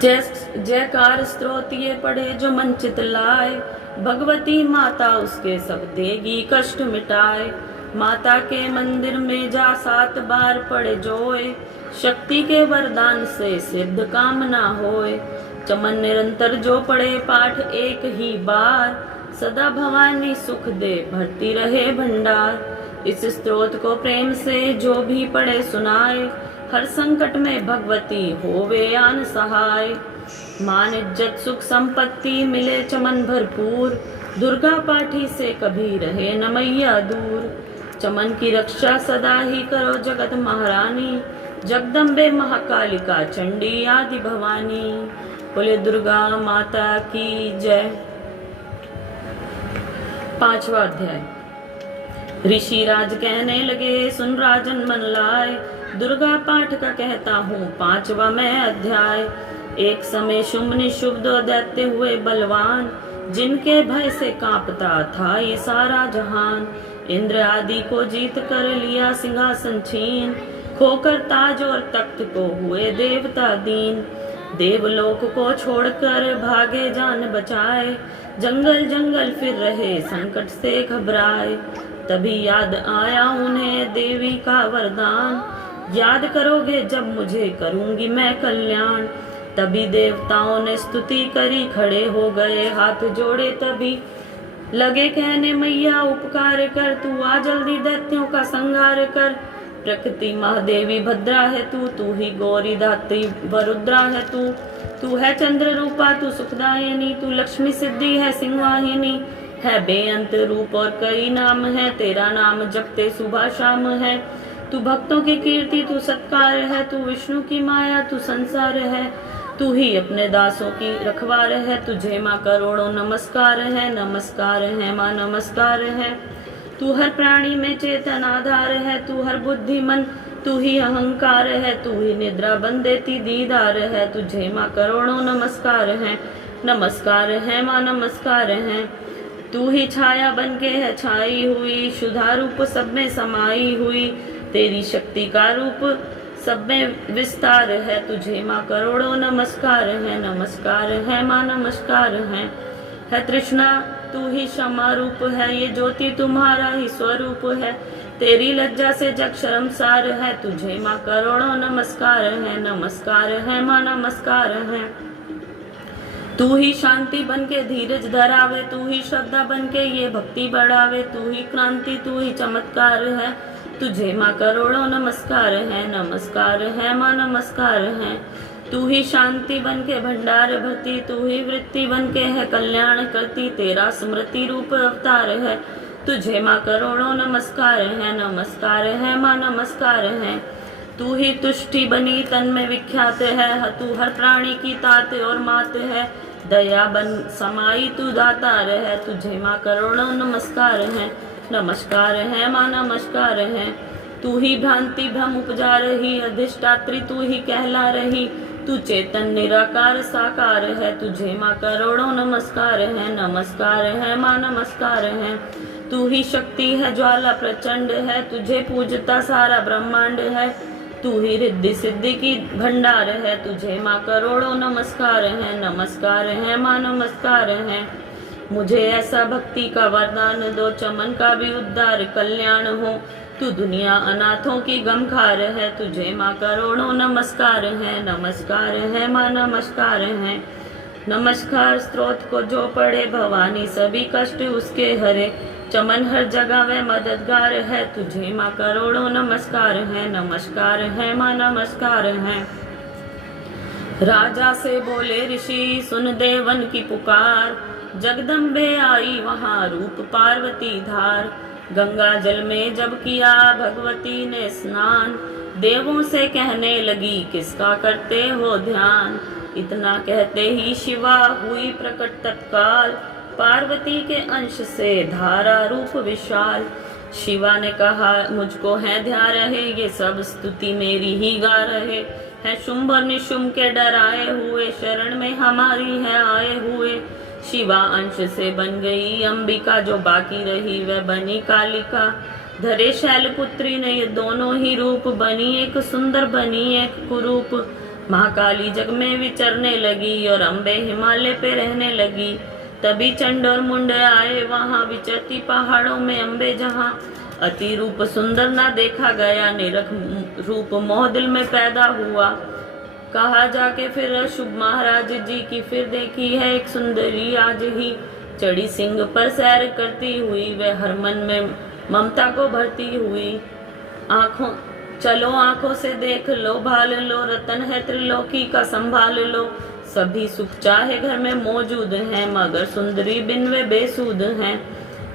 जयकार स्तोत्र ये पढ़े जो मन चित लाए, भगवती माता उसके सब देगी कष्ट मिटाए। माता के मंदिर में जा 7 बार पढ़े जोए, शक्ति के वरदान से सिद्ध काम ना होए। चमन निरंतर जो पढ़े पाठ एक ही बार, सदा भवानी सुख दे भरती रहे भंडार। इस स्तोत्र को प्रेम से जो भी पढ़े सुनाए, हर संकट में भगवती होवे आन सहाय। मान इज्जत सुख संपत्ति मिले चमन भरपूर, दुर्गा पाठी से कभी रहे न मैया दूर। चमन की रक्षा सदा ही करो जगत महारानी, जगदम्बे महाकालिका चंडी आदि भवानी। बोले दुर्गा माता की जय। 5वां अध्याय। ऋषि राज कहने लगे, सुन राजन मन लाए, दुर्गा पाठ का कहता हूँ 5वां मैं अध्याय। एक समय शुंभ निशुभ 2 दैत्य हुए बलवान, जिनके भय से कांपता था ये सारा जहान। इंद्र आदि को जीत कर लिया सिंहासन छीन, खोकर ताज और तख्त को हुए देवता दीन। देवलोक को छोड़कर भागे जान बचाए, जंगल जंगल फिर रहे संकट से घबराए। तभी याद आया उन्हें देवी का वरदान, याद करोगे जब मुझे करूंगी मैं कल्याण। तभी देवताओं ने स्तुति करी, खड़े हो गए हाथ जोड़े तभी, लगे कहने मैया उपकार कर, तू आ जल्दी दैत्यों का संहार कर। प्रकृति महादेवी भद्रा है तू ही गौरी धात्री वरुद्रा है तू है चंद्र रूपा, तू सुखदायिनी, तू लक्ष्मी सिद्धि है सिंहवाहिनी। है बेअंत रूप और कई नाम है, तेरा नाम जपते सुबह शाम है। तू भक्तों की कीर्ति, तू सत्कार है, तू विष्णु की माया, तू संसार है। तू ही अपने दासों की रखवार है, तुझे माँ करोड़ों नमस्कार है माँ नमस्कार है। तू हर प्राणी में चेतन आधार है, तू हर बुद्धिमन, तू ही अहंकार है, तू ही निद्रा बन देती दीदार है। तुझे माँ करोड़ों नमस्कार है माँ नमस्कार है। तू ही छाया बन के है छाई हुई, शुद्धा रूप सब में समाई हुई। तेरी शक्ति का रूप सब में विस्तार है, तुझे माँ करोड़ों नमस्कार है माँ नमस्कार है तृष्णा तू ही क्षमा रूप है, ये ज्योति तुम्हारा ही स्वरूप है। तेरी लज्जा से जग शर्मसार है, तुझे माँ करोड़ों नमस्कार है माँ नमस्कार है। तू ही शांति बन के धीरज धरावे, तू ही श्रद्धा बन के ये भक्ति बढ़ावे। तू ही क्रांति, तू ही चमत्कार है, तुझे माँ करोड़ों नमस्कार है माँ नमस्कार है। तू ही शांति बन के भंडार भरती, तू ही वृत्ति बन के है कल्याण करती। तेरा स्मृति रूप अवतार है, तुझे माँ करोड़ों नमस्कार है माँ नमस्कार है। तू ही तुष्टि बनी तन में विख्यात है, तू हर प्राणी की तात और मात है। दया बन समाई तू दातार है, तुझे माँ करोड़ों नमस्कार है माँ नमस्कार है। तू ही भ्रांति भ्रम उपजा रही, अधिष्ठात्री तू ही कहला रही। तू चेतन निराकार साकार है, तुझे माँ करोड़ों नमस्कार है माँ नमस्कार है। तू ही शक्ति है ज्वाला प्रचंड है, तुझे पूजता सारा ब्रह्मांड है। तू ही रिद्धि सिद्धि की भंडार है, तुझे माँ करोड़ों नमस्कार है माँ नमस्कार है। मुझे ऐसा भक्ति का वरदान दो, चमन का भी उद्धार कल्याण हो। तू दुनिया अनाथों की गमखार है, तुझे माँ करोड़ों नमस्कार है माँ नमस्कार है। नमस्कार स्त्रोत को जो पढ़े, भवानी सभी कष्ट उसके हरे। चमन हर जगह वह मददगार है, तुझे माँ करोड़ों नमस्कार है माँ नमस्कार है। राजा से बोले ऋषि सुन देवन की पुकार, जगदम्बे आई वहाँ रूप पार्वती धार। गंगा जल में जब किया भगवती ने स्नान, देवों से कहने लगी किसका करते हो ध्यान। इतना कहते ही शिवा हुई प्रकट तत्काल, पार्वती के अंश से धारा रूप विशाल। शिवा ने कहा मुझको है ध्यान रहे, ये सब स्तुति मेरी ही गा रहे। है शुंभ और निशुंभ के डराए हुए, शरण में हमारी है आए हुए। शिवा अंश से बन गई अंबिका, जो बाकी रही वह बनी कालिका। धरे शैलपुत्री ने ये दोनों ही रूप, बनी एक सुंदर बनी एक कुरूप। महाकाली जग में विचरने लगी और अम्बे हिमालय पे रहने लगी। तभी चंड और मुंड आए वहाँ, विचरती पहाड़ों में अम्बे जहाँ। अति रूप सुंदर ना देखा गया, निरख रूप मोह दिल में पैदा हुआ। कहा जाके फिर शुभ महाराज जी की, फिर देखी है एक सुंदरी आज ही। चढ़ी सिंह पर सैर करती हुई, वह हर मन में ममता को भरती हुई। आंखों से देख लो भाल लो, रतन है त्रिलोकी का संभाल लो। सभी सुख चाहे घर में मौजूद हैं, मगर सुंदरी बिन वे बेसूद हैं।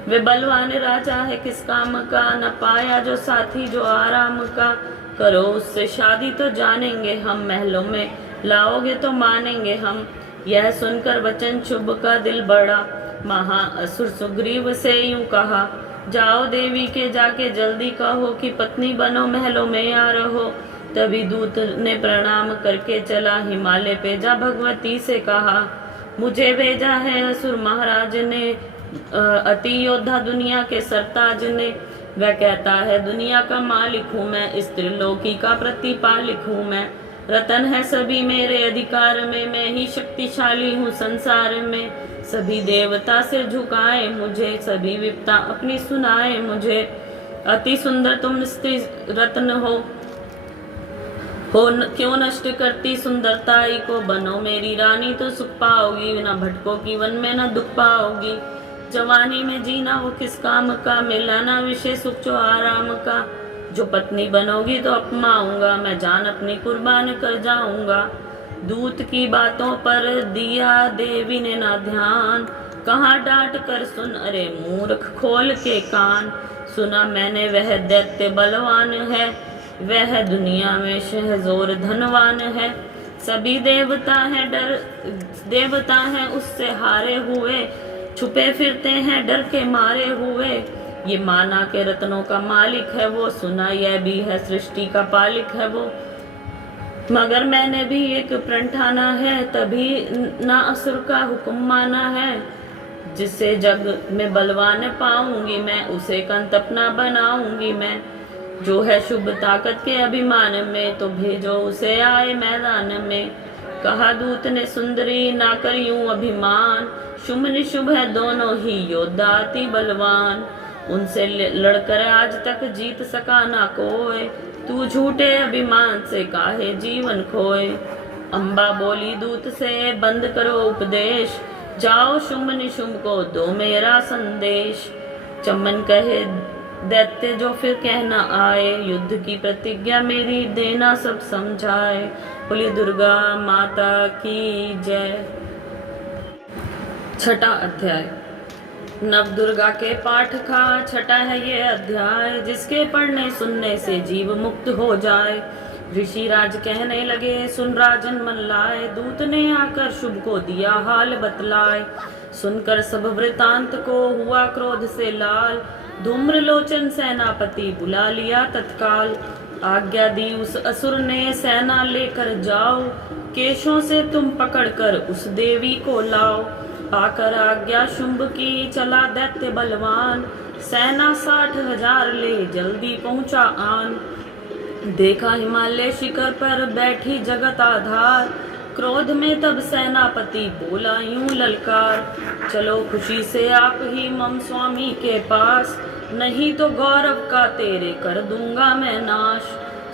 वे बलवान राजा है किस काम का, न पाया जो साथी जो आराम का। करो उससे शादी तो जानेंगे हम, महलों में लाओगे तो मानेंगे हम। यह सुनकर वचन शुभ का दिल बड़ा, महाअसुर सुग्रीव से यूं कहा। जाओ देवी के जाके जल्दी कहो कि पत्नी बनो महलों में आ रहो। तभी दूत ने प्रणाम करके चला हिमालय पे जा भगवती से कहा। मुझे भेजा है असुर महाराज ने, अति योद्धा दुनिया के सरताज ने। वह कहता है दुनिया का मालिक हूँ मैं, इस त्रिलोकी का प्रतिपालिक हूँ मैं। रतन है सभी मेरे अधिकार में, मैं ही शक्तिशाली हूँ संसार में। सभी देवता सिर झुकाए मुझे, सभी विपता अपनी सुनाए मुझे। अति सुंदर तुम स्त्री रत्न हो क्यों नष्ट करती सुंदरताई को। बनो मेरी रानी तो सुख पाओगी, न भटको की वन में न दुख पाओगी। जवानी में जीना वो किस काम का, मिलाना विषय सुख जो आराम का। जो पत्नी बनोगी तो अपमाऊंगा, मैं जान अपनी कुर्बान कर जाऊंगा। दूत की बातों पर दिया देवी ने ना ध्यान, कहाँ डांट कर सुन अरे मूर्ख खोल के कान। सुना मैंने वह दैत्य बलवान है, वह दुनिया में शहजोर धनवान है। सभी देवता हैं उससे हारे हुए, छुपे फिरते हैं डर के मारे हुए। ये माना के रत्नों का मालिक है वो, सुना यह भी है सृष्टि का पालिक है वो। मगर मैंने भी एक प्रण ठाना है, तभी ना असुर का हुक्म माना है। जिसे जग में बलवान पाऊंगी मैं, उसे कंत अपना बनाऊंगी मैं। जो है शुभ ताकत के अभिमान में, तो भेजो उसे आए मैदान में। कहा दूत ने सुंदरी ना कर यूं अभिमान, शुभ निशुभ है दोनों ही योद्धा अति बलवान। उनसे लड़कर आज तक जीत सका ना कोई, तू झूठे अभिमान से काहे जीवन खोए। अम्बा बोली दूत से बंद करो उपदेश, जाओ शुंभ निशुंभ को दो मेरा संदेश। चमन कहे दैत्य जो फिर कहना आए, युद्ध की प्रतिज्ञा मेरी देना सब समझाए। बोली दुर्गा माता की जय। छठा अध्याय नव दुर्गा के पाठ का छठा है ये अध्याय, जिसके पढ़ने सुनने से जीव मुक्त हो जाए। ऋषि राज कहने लगे सुन राजन मन लाए, दूत ने आकर शुभ को दिया हाल बतलाए। सुनकर सब वृतांत को हुआ क्रोध से लाल, धूम्रलोचन सेनापति बुला लिया तत्काल। आज्ञा दी उस असुर ने सेना लेकर जाओ, केशों से तुम पकड़कर उस देवी को लाओ। पाकर आज्ञा शुंभ की चला दैत्य बलवान, सेना 60,000 ले जल्दी पहुंचा आन। देखा हिमालय शिखर पर बैठी जगत आधार, क्रोध में तब सेनापति बोला यूं ललकार। चलो खुशी से आप ही मम स्वामी के पास, नहीं तो गौरव का तेरे कर दूंगा मैं नाश।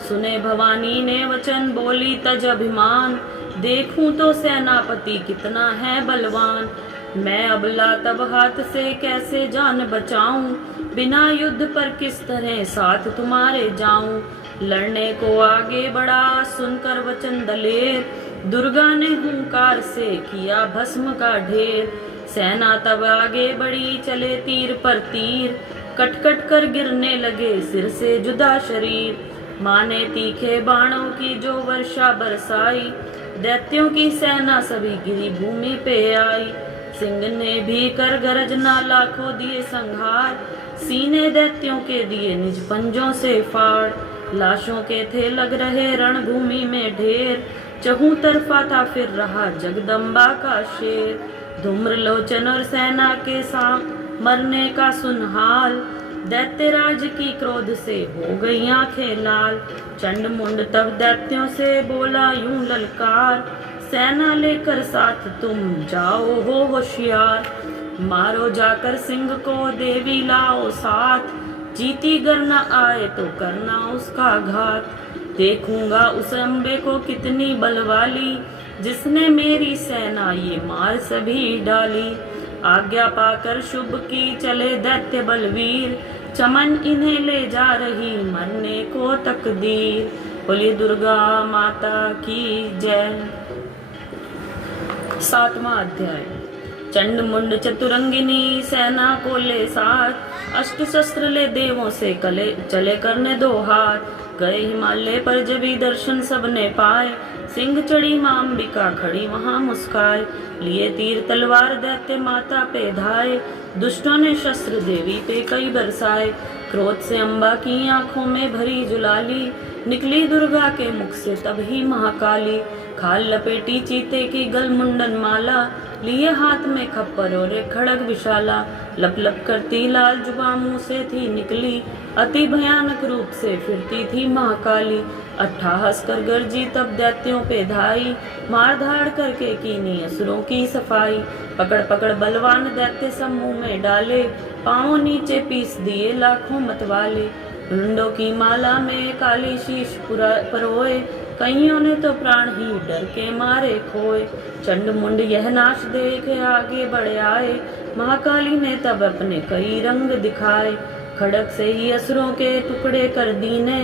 सुने भवानी ने वचन बोली तज अभिमान, देखूं तो सेनापति कितना है बलवान। मैं अबला तब हाथ से कैसे जान बचाऊं, बिना युद्ध पर किस तरह साथ तुम्हारे जाऊं। लड़ने को आगे बढ़ा सुनकर वचन दलेर, दुर्गा ने हुंकार से किया भस्म का ढेर। सेना तब आगे बढ़ी चले तीर पर तीर, कट कट कर गिरने लगे सिर से जुदा शरीर। माने तीखे बाणों की जो वर्षा बरसाई, दैत्यों की सेना सभी गिरी भूमि पे आई। सिंह ने भी कर गरजना लाखों दिए संहार, सीने दैत्यों के दिए निज पंजों से फाड़। लाशों के थे लग रहे रणभूमि में ढेर, चहु तरफा था फिर रहा जगदम्बा का शेर। धूम्रलोचन और सेना के साथ मरने का सुनहाल, दैत्यराज की क्रोध से हो गई आंखें लाल। चंड मुंड तब दैत्यों से बोला यूं ललकार, सेना लेकर साथ तुम जाओ हो होशियार। मारो जाकर सिंह को देवी लाओ साथ, जीती गर न आए तो करना उसका घात। देखूंगा उस अम्बे को कितनी बलवाली, जिसने मेरी सेना ये मार सभी डाली। आज्ञा पाकर शुभ की चले दैत्य बलवीर, चमन इन्हें ले जा रही मरने को तकदीर। बोली दुर्गा माता की जय। सातवां अध्याय चंड मुंड चतुरंगिनी सेना को ले साथ, अष्ट शस्त्र ले देवों से चले करने दो हाथ। गए हिमालय पर जब दर्शन सबने पाए, सिंह चढ़ी मां अंबिका खड़ी वहां मुस्काए। लिए तीर तलवार दैत्य माता पे धाए, दुष्टों ने शस्त्र देवी पे कई बरसाए। क्रोध से अम्बा की आंखों में भरी जुलाली, निकली दुर्गा के मुख से तब ही महाकाली। खाल लपेटी चीते की गल मुंडन माला, लिए हाथ में खप्पर और एक खड़ग विशाला। लप लप करती लाल जुबा मुंह से थी निकली, अति भयानक रूप से फिरती थी महाकाली। अट्ठाहस कर गरजी तब दैत्यों पे धाई, मार धाड़ करके कीनी असुरों की सफाई। पकड़ पकड़ बलवान दैत्य समूह में डाले, पांव नीचे पीस दिए लाखों मतवाले। रुंडों की माला में काली शीश परोए, कईयों ने तो प्राण ही डर के मारे खोए। चंड मुंड यह नाश देख आगे बढ़ आए। महाकाली ने तब अपने कई रंग दिखाए। खड़क से ही असुरों के टुकड़े कर दीने।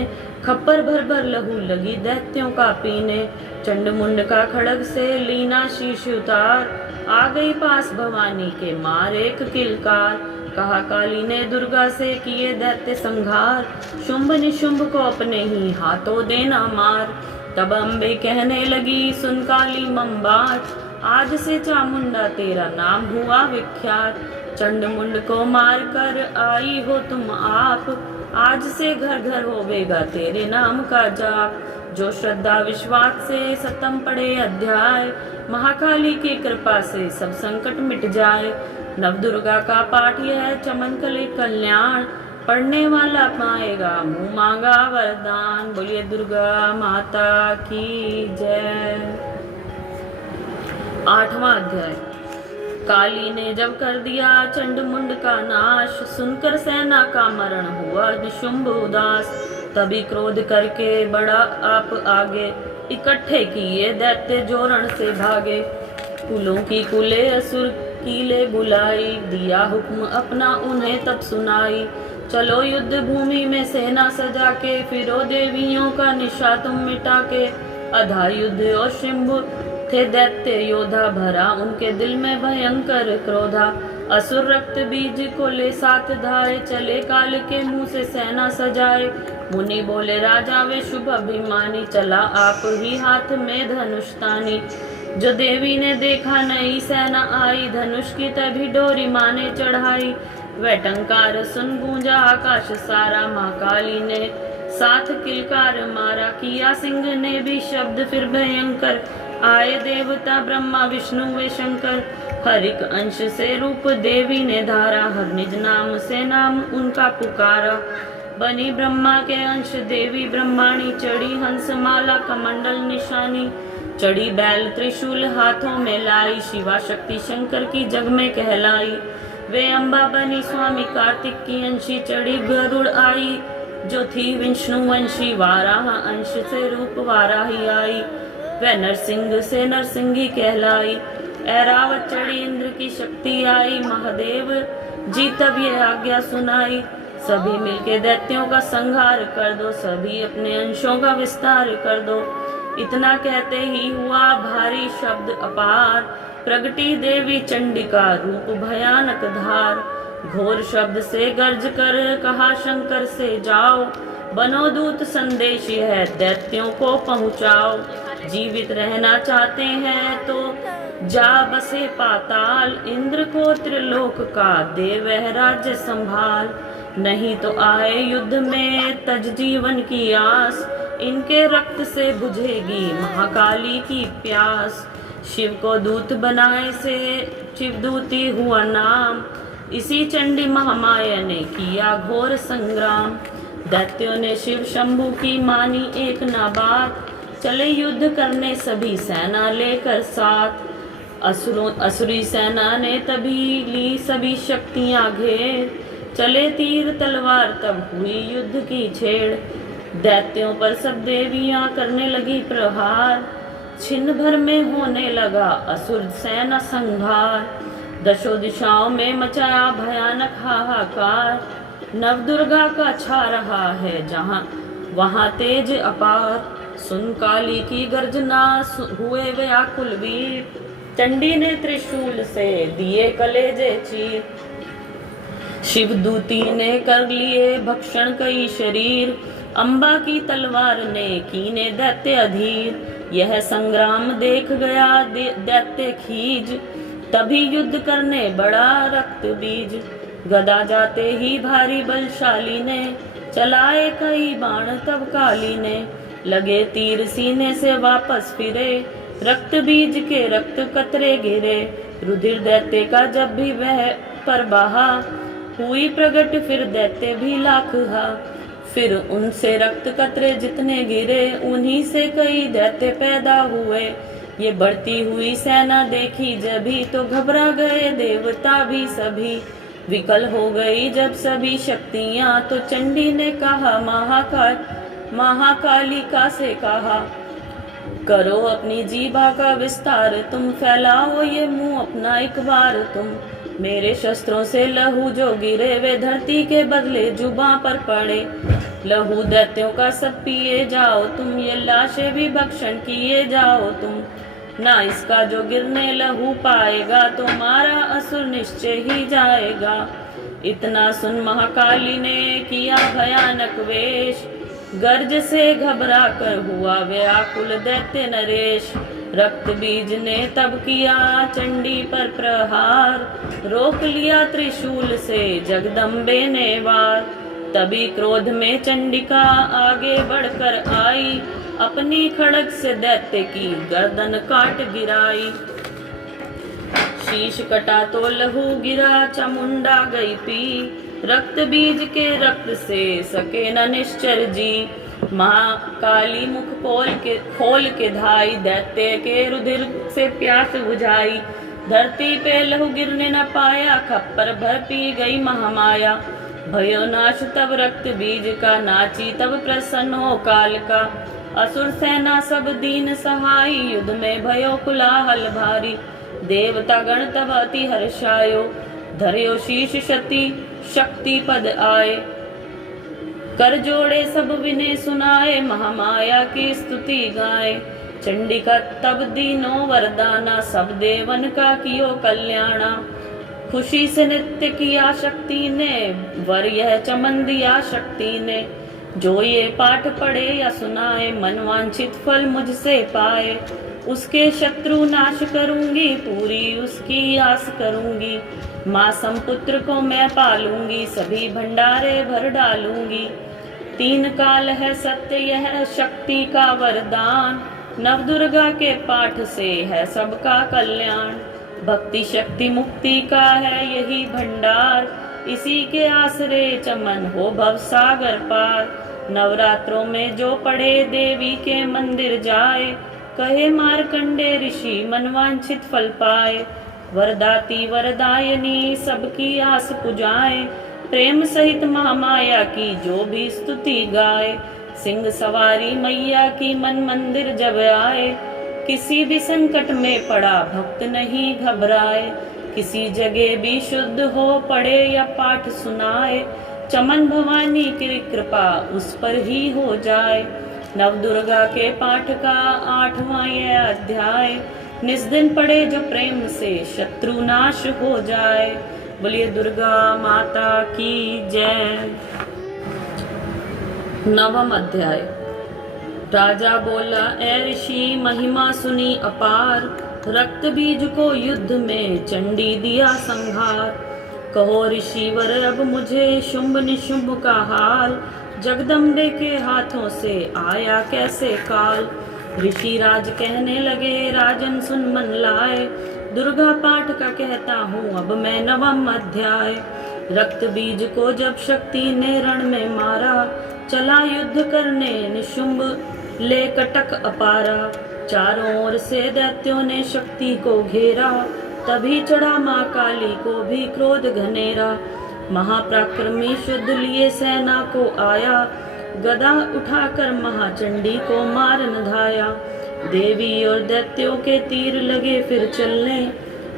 खप्पर भर भर लहू लगी दैत्यों का पीने। चंड मुंड का खड़ग से लीना शीश उतार। आ गई पास भवानी के मार एक किलकार। कहा काली ने दुर्गा से किए दैत्य संघार। शुंभ निशुंभ को अपने ही हाथों देना मार। तब अम्बे कहने लगी सुन काली मम्बाट। आज से चामुंडा तेरा नाम हुआ विख्यात। चंड मुंड को मार कर आई हो तुम आप। आज से घर घर होवेगा तेरे नाम का जाप। जो श्रद्धा विश्वास से सतम पढ़े अध्याय। महाकाली की कृपा से सब संकट मिट जाए। नवदुर्गा का पाठ यह चमन कले कल्याण। पढ़ने वाला पाएगा मुंह मांगा वरदान। बोलिए दुर्गा माता की जय। 8वां अध्याय। काली ने जब कर दिया चंड मुंड का नाश। सुनकर सेना का मरण हुआ निशुंभ उदास। तभी क्रोध करके बड़ा आप आगे। इकट्ठे किए दैत्य जोरण से भागे। कुलों की कुले असुर कीले बुलाई। दिया हुक्म अपना उन्हें तब सुनाई। चलो युद्ध भूमि में सेना सजा के। फिरो देवियों का निशा तुम मिटा के। अधा युद्ध और शिंभु थे दैत्य योद्धा। भरा उनके दिल में भयंकर क्रोधा। असुर रक्त बीज को ले साथ धारे। चले काल के मुंह से सेना सजाए। मुनि बोले राजा वे शुभ अभिमानी। चला आप ही हाथ में धनुष तानी। जो देवी ने देखा नई सेना आई। धनुष की तभी डोरी माने चढ़ाई। वह टंकार सुन गूंजा आकाश सारा। महाकाली ने साथ किलकार मारा। किया सिंह ने भी शब्द फिर भयंकर। आए देवता ब्रह्मा विष्णु वे शंकर। हर एक अंश से रूप देवी ने धारा। हर निज नाम से नाम उनका पुकारा। बनी ब्रह्मा के अंश देवी ब्रह्माणी। चढ़ी हंस माला कमंडल निशानी। चढ़ी बैल त्रिशूल हाथों में लाई। शिवा शक्ति शंकर की जग में कहलाई। वे अम्बा बनी स्वामी कार्तिक की अंशी। चढ़ी गरुड़ आई जो थी विष्णु वंशी। वाराह अंश से रूप वाराही आई। वह नरसिंह से नरसिंही कहलाई। ऐरावत चढ़ी इंद्र की शक्ति आई। महादेव जी तब ये आज्ञा सुनाई। सभी मिलके दैत्यों का संहार कर दो। सभी अपने अंशों का विस्तार कर दो। इतना कहते ही हुआ भारी शब्द अपार। प्रगटी देवी चंडिका रूप भयानक धार। घोर शब्द से गर्ज कर कहा शंकर से जाओ। बनो दूत संदेश यह दैत्यों को पहुँचाओ। जीवित रहना चाहते हैं तो जा बसे पाताल। इंद्र को त्रिलोक का दे वह राज्य संभाल। नहीं तो आए युद्ध में तज जीवन की आस। इनके रक्त से बुझेगी महाकाली की प्यास। शिव को दूत बनाए से शिवदूती हुआ नाम। इसी चंडी महामाया ने किया घोर संग्राम। दैत्यों ने शिव शंभु की मानी एक ना बात। चले युद्ध करने सभी सेना लेकर साथ। असुरी सेना ने तभी ली सभी शक्तियां घेर। चले तीर तलवार तब हुई युद्ध की छेड़। दैत्यों पर सब देवियां करने लगी प्रहार। छिन्न भर में होने लगा असुर सेना संहार। दशों दिशाओं में मचाया भयानक हाहाकार। नवदुर्गा का छा रहा है जहाँ वहाँ तेज अपार। सुन काली की गर्जना हुए व्याकुल वीर। चंडी ने त्रिशूल से दिए कलेजे चीर। शिवदूती ने कर लिए भक्षण कई शरीर। अम्बा की तलवार ने कीने दैत्य अधीर। यह संग्राम देख गया दैत्य खीज। तभी युद्ध करने बड़ा रक्त बीज। गदा जाते ही भारी बलशाली ने चलाए कई बाण तब काली ने। लगे तीर सीने से वापस फिरे। रक्त बीज के रक्त कतरे गिरे। रुधिर दैत्य का जब भी वह पर बहा। हुई प्रगट फिर दैत्य भी लाख हा। फिर उनसे रक्त कतरे जितने गिरे। उन्हीं से कई दैत्य पैदा हुए। ये बढ़ती हुई सेना देखी जभी तो घबरा गए देवता भी सभी। विकल हो गई जब सभी शक्तियां तो चंडी ने कहा महाकालिका से कहा करो अपनी जीभा का विस्तार तुम, फैलाओ ये मुंह अपना एक बार तुम। मेरे शस्त्रों से लहू जो गिरे वे धरती के बदले जुबां पर पड़े। लहू दैत्यों का सब पिए जाओ तुम, ये लाशें भी भक्षण किए जाओ तुम। ना इसका जो गिरने लहू पाएगा, तो मारा असुर निश्चय ही जाएगा। इतना सुन महाकाली ने किया भयानक वेश, गर्ज से घबरा कर हुआ व्याकुल दैत्य नरेश। रक्त बीज ने तब किया चंडी पर प्रहार, रोक लिया त्रिशूल से जगदम्बे ने वार। तभी क्रोध में चंडिका आगे बढ़कर आई, अपनी खड़ग से दैत्य की गर्दन काट गिराई। शीश कटा तो लहू गिरा, चामुंडा गई पी, रक्त बीज के रक्त से सके न निश्चर जी। महाकाली मुख खोल के धाई, दैत्य के रुधिर से प्यास बुझाई। धरती पे लहू गिरने न पाया, खप्पर भर पी गई महामाया। भयो नाश तब रक्त बीज का, नाची तब प्रसन्न हो काल का। असुर सेना सब दीन सहाय, युद्ध में भयो कुलाहल भारी। देवता गण तब अति हर्षायो, धर्यो शीश शक्ति पद आए। कर जोड़े सब विनय सुनाए, महामाया की स्तुति गाए। चंडिका तब दीनो वरदाना, सब देवन का कियो कल्याणा। खुशी से नृत्य किया शक्ति ने, वर यह चमन दिया शक्ति ने। जो ये पाठ पढ़े या सुनाए, मनवांछित फल मुझसे पाए। उसके शत्रु नाश करूंगी, पूरी उसकी आस करूंगी। माँ समपुत्र को मैं पालूंगी, सभी भंडारे भर डालूंगी। 3 काल है सत्य यह शक्ति का वरदान, नवदुर्गा के पाठ से है सबका कल्याण। भक्ति शक्ति मुक्ति का है यही भंडार, इसी के आसरे चमन हो भव सागर पार। नवरात्रों में जो पढ़े देवी के मंदिर जाए, कहे मार्कंडे ऋषि मनवांछित फल पाए। वरदाती वरदायनी सबकी आस पुजाए, प्रेम सहित महामाया की जो भी स्तुति गाए। सिंह सवारी मैया की मन मंदिर जब आए, किसी भी संकट में पड़ा भक्त नहीं घबराए। किसी जगह भी शुद्ध हो पढ़े या पाठ सुनाए, चमन भवानी की कृपा उस पर ही हो जाए। नवदुर्गा के पाठ का 8वां यह अध्याय, निस दिन पढ़े जो प्रेम से शत्रु नाश हो जाए। बोलिए दुर्गा माता की जय। 9वां अध्याय। राजा बोला ए ऋषि महिमा सुनी अपार, रक्त बीज को युद्ध में चंडी दिया संहार। कहो ऋषिवर अब मुझे शुंभ निशुंभ का हाल, जगदम्बे के हाथों से आया कैसे काल। ऋषि राज कहने लगे राजन सुन मन लाए, दुर्गा पाठ का कहता हूँ अब मैं 9वां अध्याय। रक्त बीज को जब शक्ति ने रण में मारा, चला युद्ध करने निशुंभ ले कटक अपारा। चारों ओर से दैत्यों ने शक्ति को घेरा, तभी चढ़ा माँ काली को भी क्रोध घनेरा। महापराक्रमी शुद्ध लिए सेना को आया, गदा उठाकर महाचंडी को मार न धाया। देवी और दैत्यों के तीर लगे फिर चलने,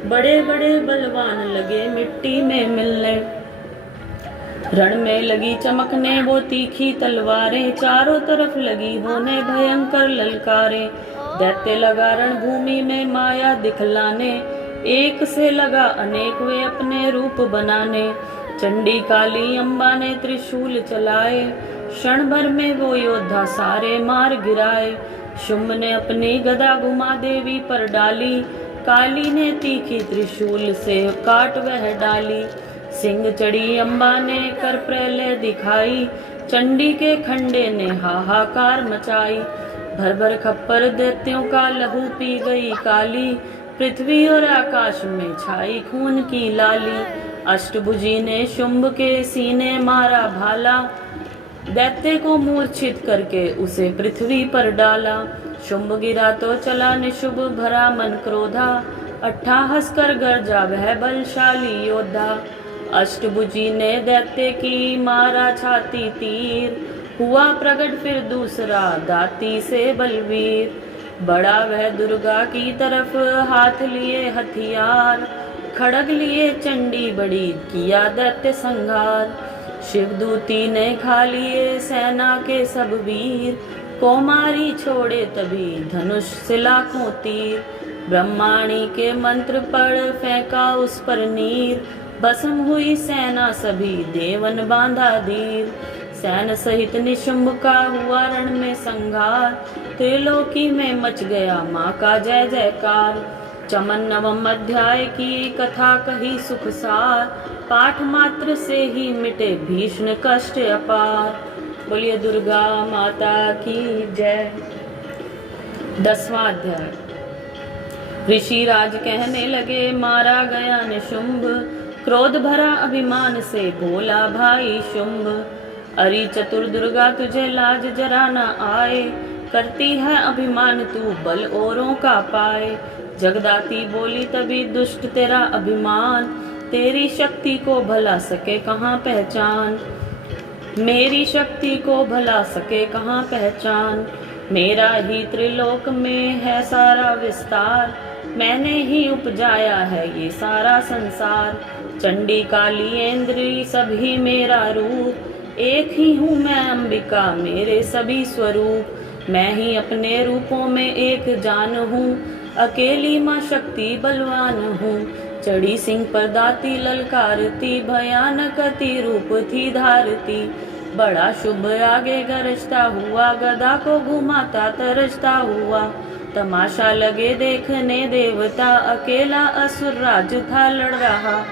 बड़े बड़े बलवान लगे मिट्टी में मिलने। रण में लगी चमकने वो तीखी तलवारें, चारों तरफ लगी होने भयंकर ललकारें। दैत्य लगा रणभूमि में माया दिखलाने, एक से लगा अनेक वे अपने रूप बनाने। चंडी काली अम्बा ने त्रिशूल चलाए, क्षण भर में वो योद्धा सारे मार गिराए। शुंभ ने अपनी गदा घुमा देवी पर डाली, काली ने तीखी त्रिशूल से काट वह डाली। सिंह चढ़ी अम्बा ने कर प्रलय दिखाई, चंडी के खंडे ने हाहाकार मचाई। भर भर खप्पर दैत्यों का लहू पी गई काली, पृथ्वी और आकाश में छाई खून की लाली। अष्टभुजी ने शुंभ के सीने मारा भाला, दैत्य को मूर्छित करके उसे पृथ्वी पर डाला। शुंभ गिरा तो चला निशुभ भरा मन क्रोधा, अट्ठाहस कर गरजा वह बलशाली योद्धा। अष्टभुजी ने दैत्य की मारा छाती तीर, हुआ प्रकट फिर दूसरा दाती से बलवीर। बड़ा वह दुर्गा की तरफ हाथ लिए हथियार, खड़ग लिए चंडी बड़ी किया दैत्य संहार। शिवदूती ने खा लिए सेना के सब वीर, कोमारी छोड़े तभी धनुष से लाखों तीर। ब्रह्माणी के मंत्र पढ़ फेंका उस पर नीर, भस्म हुई सेना सभी देवन बांधा धीर। सैन सहित निशुंभ का हुआ रण में संघार, त्रिलोकी में मच गया माँ का जय जयकार। चमन नवम अध्याय की कथा कही सुख सार, पाठ मात्र से ही मिटे भीषण कष्ट अपार। बोलिए दुर्गा माता की जय। 10वां अध्याय। ऋषि राज कहने लगे मारा गया निशुंभ, क्रोध भरा अभिमान से बोला भाई शुंभ। अरि चतुर दुर्गा तुझे लाज जरा न आए, करती है अभिमान तू बल औरों का पाए। जगदाती बोली तभी दुष्ट तेरा अभिमान, तेरी शक्ति को भला सके कहाँ पहचान। मेरी शक्ति को भला सके कहाँ पहचान, मेरा ही त्रिलोक में है सारा विस्तार। मैंने ही उपजाया है ये सारा संसार, चंडी काली इंद्री सभी मेरा रूप। एक ही हूँ मैं अंबिका मेरे सभी स्वरूप, मैं ही अपने रूपों में एक जान हूँ। अकेली माँ शक्ति बलवान हूँ, चढ़ी सिंह पर दाती ललकारती, भयानक अति रूप थी धारती। बड़ा शुभ आगे गरजता हुआ, गदा को घुमाता तरसता हुआ। तमाशा लगे देखने देवता, अकेला असुर राज था लड़ रहा।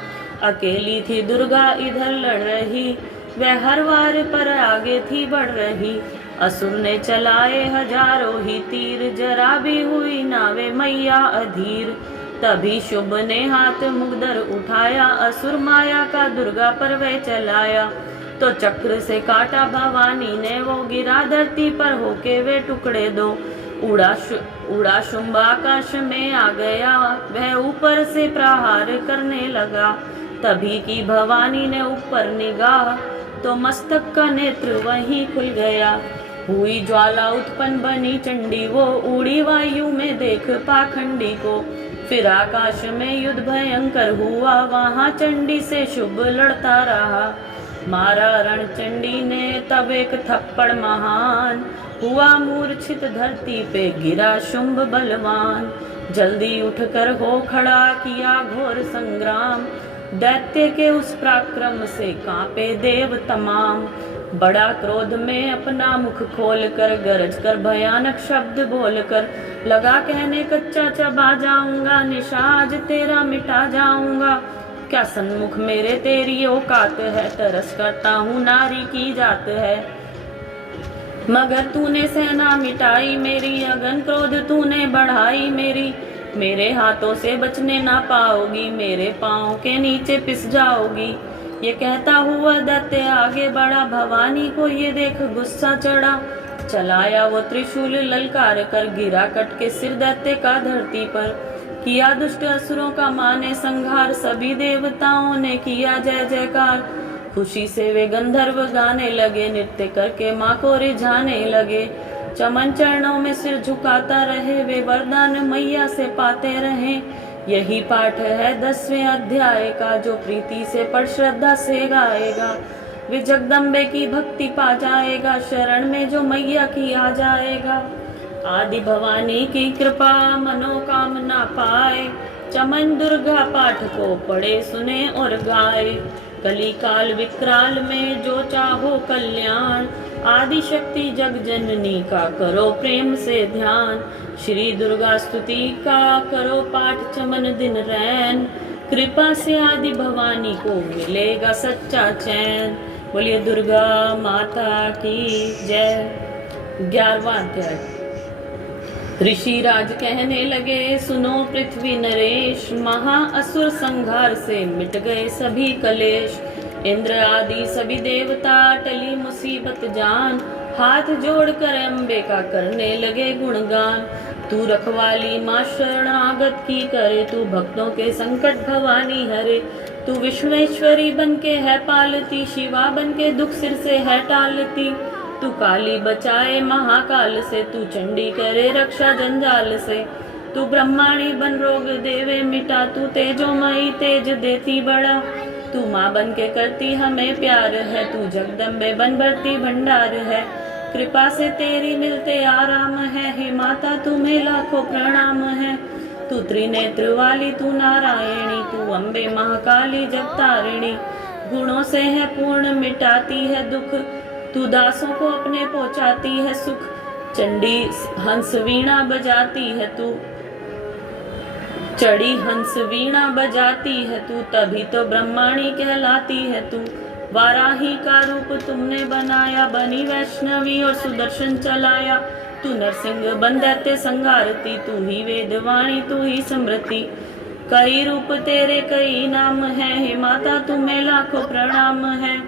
अकेली थी दुर्गा इधर लड़ रही, वह हर वार पर आगे थी बढ़ रही। असुर ने चलाए हजारों ही तीर, जरा भी हुई नावे मैया अधीर। तभी शुभ ने हाथ मुगदर उठाया, असुर माया का दुर्गा पर वह चलाया। तो चक्र से काटा भवानी ने वो, गिरा धरती पर होके वे टुकड़े दो। उड़ा शुंभ आकाश में आ गया, वह ऊपर से प्रहार करने लगा। तभी की भवानी ने ऊपर निगाह, तो मस्तक का नेत्र वहीं खुल गया। हुई ज्वाला उत्पन्न बनी चंडी, वो उड़ी वायु में देख पाखंडी को। फिर आकाश में युद्ध भयंकर हुआ, वहां चंडी से शुभ लड़ता रहा। मारा रण चंडी ने तब एक थप्पड़ महान, हुआ मूर्छित धरती पे गिरा शुंभ बलवान। जल्दी उठकर हो खड़ा किया घोर संग्राम, दैत्य के उस पराक्रम से कांपे देव तमाम। बड़ा क्रोध में अपना मुख खोल कर, गरज कर भयानक शब्द बोल कर, लगा कहने कच्चा चबा जाऊंगा, निशाज तेरा मिटा जाऊंगा। क्या सन्मुख मेरे तेरी औकात है, तरस करता हूँ नारी की जात है। मगर तूने सेना मिटाई मेरी, अगन क्रोध तूने बढ़ाई मेरी। मेरे हाथों से बचने ना पाओगी, मेरे पाँव के नीचे पिस जाओगी। ये कहता हुआ दैत्य आगे बढ़ा, भवानी को ये देख गुस्सा चढ़ा। चलाया वो त्रिशूल ललकार कर, गिरा कट के सिर दैत्य का धरती पर। किया दुष्ट असुरों का माने संहार, सभी देवताओं ने किया जय जयकार। खुशी से वे गंधर्व गाने लगे, नृत्य करके माँ को रिझाने लगे। चमन चरणों में सिर झुकाता रहे, वे वरदान मैया से पाते रहे। यही पाठ है 10वें अध्याय का, जो प्रीति से पढ़ श्रद्धा से गाएगा, वे जगदम्बे की भक्ति पा जाएगा। शरण में जो मैया की आ जाएगा, आदि भवानी की कृपा मनोकामना पाए। चमन दुर्गा पाठ को पढ़े सुने और गाए, कली काल विकराल में जो चाहो कल्याण। आदि शक्ति जग जननी का करो प्रेम से ध्यान, श्री दुर्गा स्तुति का करो पाठ चमन दिन रैन। कृपा से आदि भवानी को मिलेगा सच्चा चैन। बोलिए दुर्गा माता की जय। 11वां अध्याय। ऋषि राज कहने लगे सुनो पृथ्वी नरेश, महा असुर संघार से मिट गए सभी कलेश। इंद्र आदि सभी देवता टली मुसीबत जान, हाथ जोड़कर अम्बे का करने लगे गुणगान। तू रखवाली माँ शरणागत की करे, तू भक्तों के संकट भवानी हरे। तू विश्वेश्वरी बन के है पालती, शिवा बन के दुख सिर से है टालती। तू काली बचाए महाकाल से, तू चंडी करे रक्षा जंजाल से। तू ब्रह्माणी बन रोग देवे मिटा, तू तेजोमयी तेज देती बड़ा। तू माँ बन के करती हमें प्यार है, तू जगदम्बे बन भरती भंडार है। कृपा से तेरी मिलते आराम है, हे माता तुम्हें लाखों प्रणाम है। तू त्रिनेत्र वाली तू नारायणी, तू अम्बे महाकाली जगतारिणी। गुणों से है पूर्ण मिटाती है दुख, तू दासों को अपने पहुँचाती है सुख। चंडी हंस वीणा बजाती है तू, चढ़ी हंस वीणा बजाती है तू, तभी तो ब्रह्माणी कहलाती है तू। वाराही का रूप तुमने बनाया, बनी वैष्णवी और सुदर्शन चलाया। तू नरसिंह बन दैत्य संहारती, तू ही वेदवाणी तू ही समृति। कई रूप तेरे कई नाम है, हे माता तुम्हें लाखों प्रणाम है।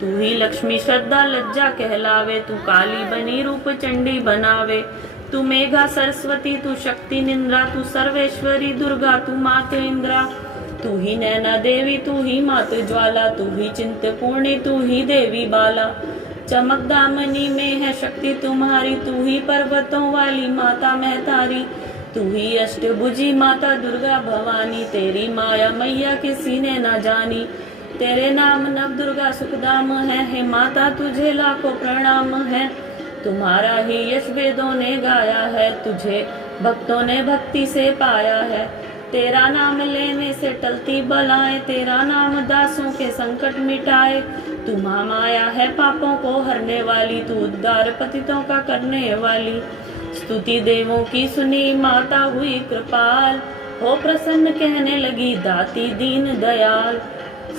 तू ही लक्ष्मी श्रद्धा लज्जा कहलावे, तू काली बनी रूप चंडी बनावे। तू मेघा सरस्वती तू शक्ति निंद्रा, तू सर्वेश्वरी दुर्गा तू मात इंद्रा। तू ही नैना देवी तू ही मात ज्वाला, तू ही चिंतपूर्णी तू ही देवी बाला। चमक दामनी में है शक्ति तुम्हारी, तू ही पर्वतों वाली माता महतारी। तू ही अष्टभुजी माता दुर्गा भवानी, तेरी माया मैया किसी ने ना जानी। तेरे नाम नव दुर्गा सुखदाम है, हे माता तुझे लाखों प्रणाम है। तुम्हारा ही यश वेदों ने गाया है, तुझे भक्तों ने भक्ति से पाया है। तेरा नाम लेने से टलती बलाएं, तेरा नाम दासों के संकट मिटाए। तू महामाया है पापों को हरने वाली, तू उद्धार पतितों का करने वाली। स्तुति देवों की सुनी माता हुई कृपाल, हो प्रसन्न कहने लगी दाती दीन दयाल।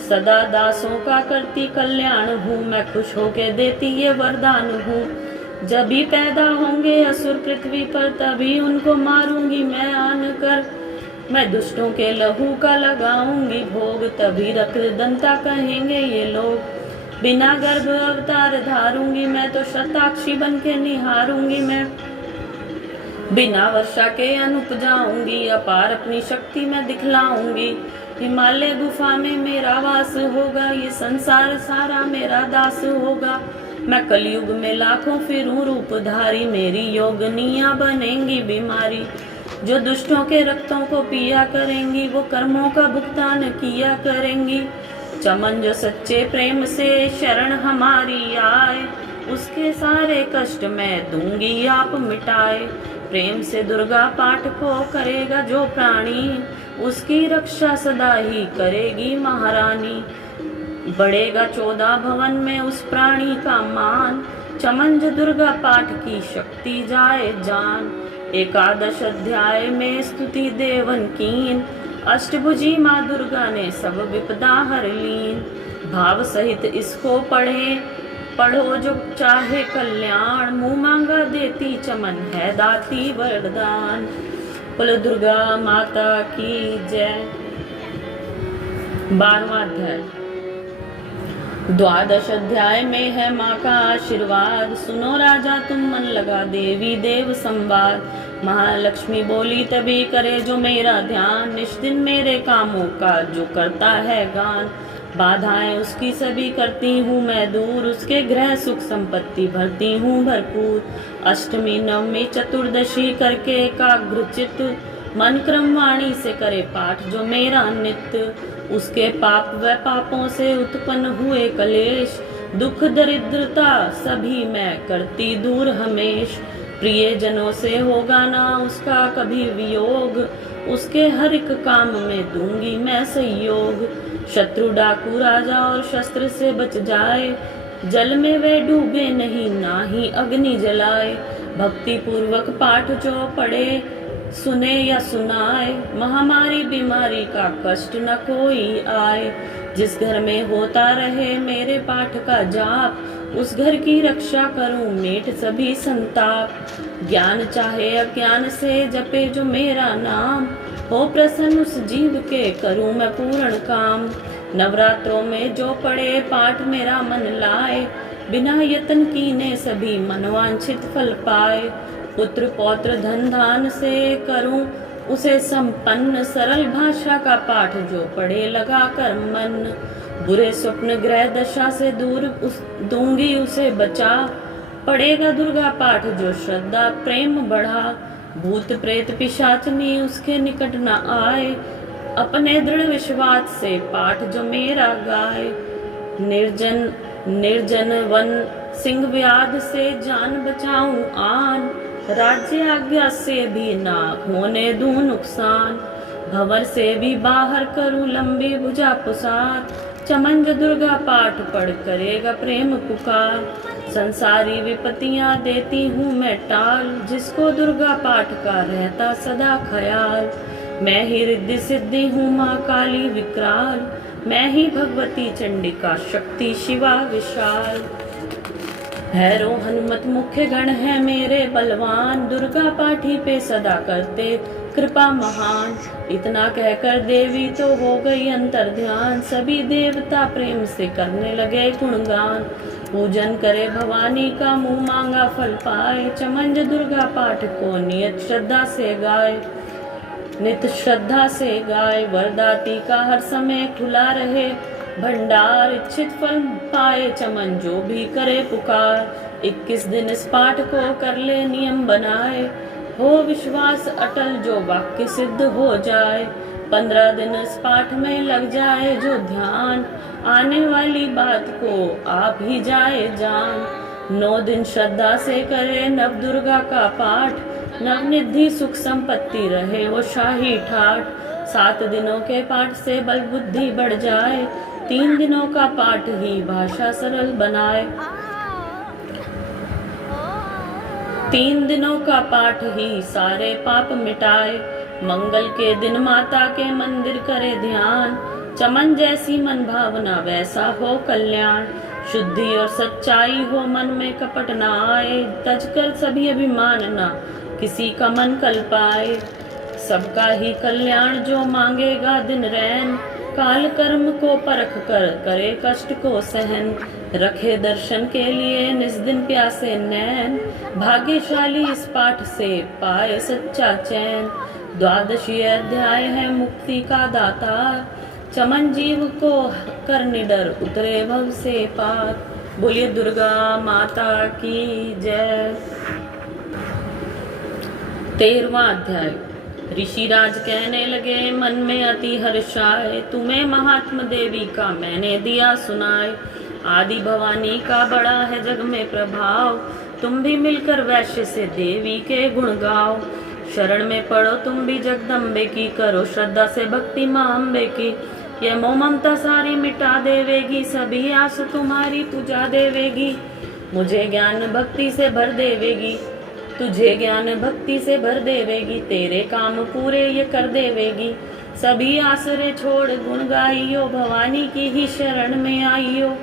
सदा दासों का करती कल्याण हूँ, मैं खुश होके देती ये वरदान हूँ। जब भी पैदा होंगे असुर पृथ्वी पर, तभी उनको मारूंगी मैं आन कर। मैं दुष्टों के लहू का लगाऊंगी भोग, तभी रक्त दंता कहेंगे ये लोग। बिना गर्भ अवतार धारूंगी मैं, तो शताक्षी बन के निहारूंगी मैं। बिना वर्षा के अनुपजाऊंगी, अपार अपनी शक्ति मैं दिखलाऊंगी। हिमालय गुफा में मेरा वास होगा, ये संसार सारा मेरा दास होगा। मैं कलयुग में लाखों फिरूं रूपधारी, मेरी योगनियां बनेंगी बीमारी। जो दुष्टों के रक्तों को पिया करेंगी, वो कर्मों का भुगतान किया करेंगी। चमन जो सच्चे प्रेम से शरण हमारी आए, उसके सारे कष्ट मैं दूंगी आप मिटाए। प्रेम से दुर्गा पाठ को करेगा जो प्राणी, उसकी रक्षा सदा ही करेगी महारानी। बढ़ेगा 14 भवन में उस प्राणी का मान, चमन जो दुर्गा पाठ की शक्ति जाए जान। एकादश अध्याय में स्तुति देवन कीन, अष्टभुजी माँ दुर्गा ने सब विपदा हर लीन। भाव सहित इसको पढ़ो जो चाहे कल्याण, मुँह मांगा देती चमन है दाती वरदान। बोलो दुर्गा माता की जय। 12वां अध्याय। द्वादश अध्याय में है माँ का आशीर्वाद, सुनो राजा तुम मन लगा देवी देव संवाद। महालक्ष्मी बोली तभी करे जो मेरा ध्यान, निष्दिन मेरे कामों का जो करता है गान। बाधाएं उसकी सभी करती हूँ मैं दूर, उसके गृह सुख संपत्ति भरती हूँ भरपूर। अष्टमी नवमी चतुर्दशी करके एकाग्रचित, मन क्रम वाणी से करे पाठ जो मेरा नित्य। उसके पाप व पापों से उत्पन्न हुए कलेश, दुख दरिद्रता सभी मैं करती दूर हमेश। प्रिय जनों से होगा ना उसका कभी वियोग, उसके हर एक काम में दूंगी मैं सहयोग। शत्रु डाकू राजा और शस्त्र से बच जाए, जल में वे डूबे नहीं ना ही अग्नि जलाए। भक्ति पूर्वक पाठ जो पढ़े सुने या सुनाए, महामारी बीमारी का कष्ट न कोई आए। जिस घर में होता रहे मेरे पाठ का जाप, उस घर की रक्षा करूं मेट सभी संताप। ज्ञान चाहे अज्ञान से जपे जो मेरा नाम, हो प्रसन्न उस जीव के करूं मैं पूर्ण काम। नवरात्रों में जो पढ़े पाठ मेरा मन लाए, बिना यत्न कीने सभी मनवांछित फल पाए। पुत्र पौत्र धन धान से करूं उसे संपन्न, सरल भाषा का पाठ जो पढ़े लगा कर मन। बुरे स्वप्न ग्रह दशा से दूर दूंगी उसे बचा, पढ़ेगा दुर्गा पाठ जो श्रद्धा प्रेम बढ़ा, भूत प्रेत पिशाचनी उसके निकट न आए। अपने दृढ़ विश्वास से पाठ जो मेरा गाए, निर्जन निर्जन वन सिंह व्याध से जान बचाऊं आन, राज्य आज्ञा से भी ना होने दूं नुकसान, भंवर से भी बाहर करूं लंबी भुजा पुसार, चमंज दुर्गा पाठ पढ़ करेगा प्रेम पुकार, संसारी विपत्तियां देती हूँ मैं टाल, जिसको दुर्गा पाठ का रहता सदा ख्याल। मैं ही रिद्धि सिद्धि हूँ माँ काली विकराल, मैं ही भगवती चंडिका शक्ति शिवा विशाल। भैरव हनुमत मुख्य गण है मेरे बलवान, दुर्गा पाठी पे सदा करते कृपा महान। इतना कहकर देवी तो हो गई अंतर ध्यान, सभी देवता प्रेम से करने लगे गुणगान। पूजन करे भवानी का मुँह मांगा फल पाए, चमंज दुर्गा पाठ को नियत श्रद्धा से गाए, नित श्रद्धा से गाए। वरदाती का हर समय खुला रहे भंडार, इच्छित फल पाए चमन जो भी करे पुकार। 21 दिन इस पाठ को कर ले नियम बनाए, हो विश्वास अटल जो वाक्य सिद्ध हो जाए। 15 दिन इस पाठ में लग जाए जो ध्यान, आने वाली बात को आप ही जाए जान। 9 दिन श्रद्धा से करे नव दुर्गा का पाठ, नवनिधि सुख संपत्ति रहे वो शाही ठाठ। 7 दिनों के पाठ से बल बुद्धि बढ़ जाए, 3 दिनों का पाठ ही भाषा सरल बनाए। 3 दिनों का पाठ ही सारे पाप मिटाए, मंगल के दिन माता के मंदिर करे ध्यान। चमन जैसी मन भावना वैसा हो कल्याण, शुद्धि और सच्चाई हो मन में कपट न आए। तजकर सभी अभिमान न किसी का मन कल पाए, सबका ही कल्याण जो मांगेगा दिन रैन। काल कर्म को परख कर करे कष्ट को सहन, रखे दर्शन के लिए निस दिन प्यासे नैन। भाग्यशाली इस पाठ से पाए सच्चा चैन, 12 अध्याय है मुक्ति का दाता। चमन जीव को कर निडर उतरे भव से पार। बोलिए दुर्गा माता की जय। 13वां अध्याय। ऋषिराज कहने लगे मन में अति हर्षाए, तुम्हें महात्मा देवी का मैंने दिया सुनाए। आदि भवानी का बड़ा है जग में प्रभाव, तुम भी मिलकर वैश्य से देवी के गुण गाओ। शरण में पड़ो तुम भी जगदम्बे की, करो श्रद्धा से भक्ति मां अम्बे की। यह मोह ममता सारी मिटा देवेगी, सभी आस तुम्हारी पूजा देवेगी। मुझे ज्ञान भक्ति से भर देवेगी, तुझे ज्ञान भक्ति से भर देवेगी। तेरे काम पूरे ये कर देवेगी, सभी आसरे छोड़ गुण गाइयो। भवानी की ही शरण में आइयो,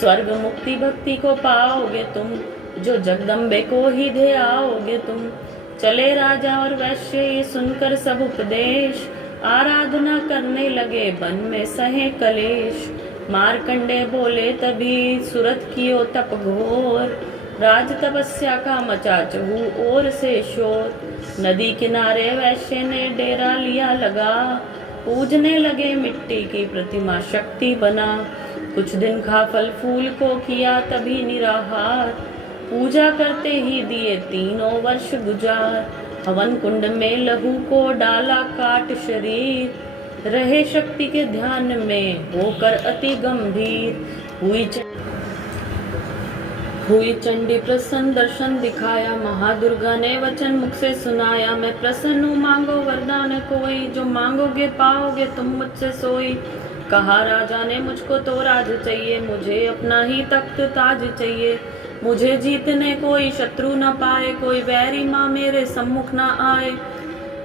स्वर्ग मुक्ति भक्ति को पाओगे तुम, जो जगदम्बे को ही दे आओगे तुम। चले राजा और वैश्य ये सुनकर सब उपदेश, आराधना करने लगे बन में सहे कलेश। मारकंडे बोले तभी सुरत कियो तप घोर, राज तपस्या का मचा चहु ओर से शोर। नदी किनारे वैश्य ने डेरा लिया लगा, पूजने लगे मिट्टी की प्रतिमा शक्ति बना। कुछ दिन खा फल फूल को किया तभी निराहार, पूजा करते ही दिए 3 वर्ष गुजार। हवन कुंड में लहू को डाला काट शरीर, रहे शक्ति के ध्यान में होकर अति गंभीर। हुई चंडी प्रसन्न दर्शन दिखाया, महादुर्गा ने वचन मुख से सुनाया। मैं प्रसन्न हूँ मांगो वरदान कोई, जो मांगोगे पाओगे तुम मुझसे सोई। कहा राजा ने मुझको तो राज चाहिए, मुझे अपना ही तख्त ताज चाहिए। मुझे जीतने कोई शत्रु न पाए, कोई वैरी माँ मेरे सम्मुख न आए।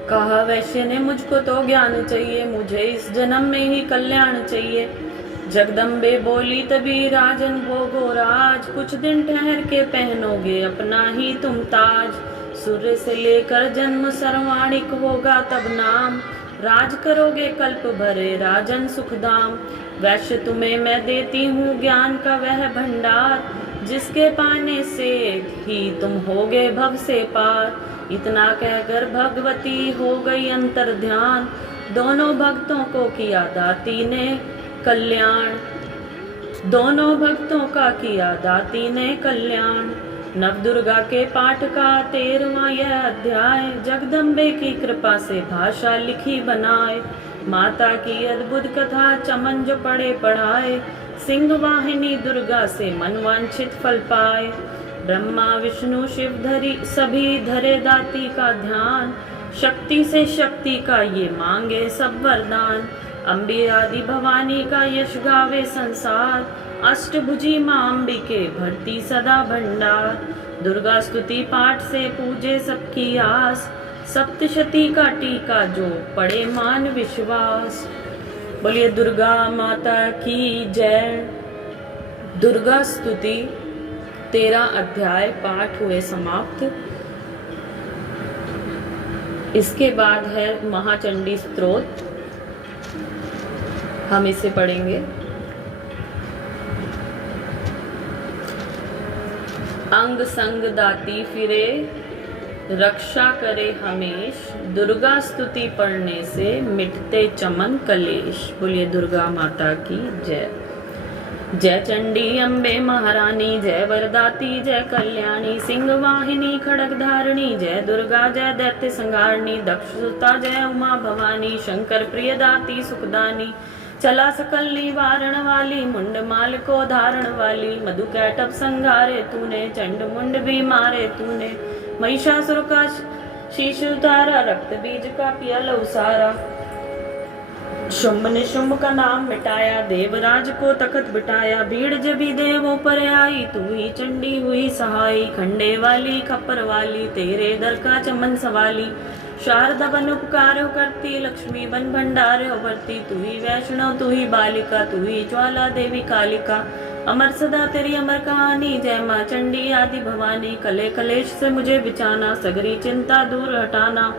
कहा वैश्य ने मुझको तो ज्ञान चाहिए, मुझे इस जन्म में ही कल्याण चाहिए। जगदम्बे बोली तभी राजन भोगो राज, कुछ दिन ठहर के पहनोगे अपना ही तुम ताज। सूर्य से लेकर जन्म सर्वाणिक होगा तब नाम, राज करोगे कल्प भरे राजन सुखदाम। वैश्य तुम्हें मैं देती हूँ ज्ञान का वह भंडार, जिसके पाने से ही तुम होगे भव से पार। इतना कहकर भगवती हो गई अंतर ध्यान, दोनों भक्तों को किया दाती ने कल्याण। दोनों भक्तों का किया दाती ने कल्याण। नवदुर्गा के पाठ का 13वां यह अध्याय, जगदम्बे की कृपा से भाषा लिखी बनाए। माता की अद्भुत कथा चमन जो पढ़े पढ़ाए, सिंह वाहिनी दुर्गा से मनवांछित फल पाए। ब्रह्मा विष्णु शिव धरी सभी धरे दाती का ध्यान, शक्ति से शक्ति का ये मांगे सब वरदान। अम्बे आदि भवानी का यश गावे संसार, अष्टभुजी माँ अंबिके भरती सदा भंडार। दुर्गा स्तुति पाठ से पूजे सबकी आस, सप्तशती का टीका जो पढ़े मान विश्वास। बोलिए दुर्गा माता की जय। दुर्गा स्तुति 13 अध्याय पाठ हुए समाप्त। इसके बाद है महाचंडी स्तोत्र, हम इसे पढ़ेंगे। अंग संग दाती फिरे, रक्षा करे हमेश, दुर्गा स्तुति पढ़ने से मिटते चमन कलेश। बोलिए दुर्गा माता की जय। जय चंडी अम्बे महारानी, जय वरदाती जय कल्याणी, सिंह वाहिनी खड़ग धारणी, जय दुर्गा जय दैत्य संहारणी, दक्ष सुता जय उमा भवानी, शंकर प्रिय दाती सुखदानी, चला सकल निवारण वाली, मुंड माल को धारण वाली, मधु कैटभ संघारे तूने, चंड मुंड भी मारे तूने, महिषासुर का शीश उतारा, रक्त बीज का पिया लहू सारा, शुंभ ने शुंभ का नाम मिटाया, देवराज को तखत बिठाया, भीड़ जबी देवों पर आई, तू ही चंडी हुई सहाई, खंडे वाली खप्पर वाली, तेरे दर का चमन सवाली, शारदा बन उपकार करती, लक्ष्मी बन भंडार भरती, तू ही वैष्णव तू ही बालिका, तू ही ज्वाला देवी कालिका, अमर सदा तेरी अमर कहानी, जय माँ चंडी आदि भवानी, कले कलेश से मुझे बिचाना, सगरी चिंता दूर हटाना,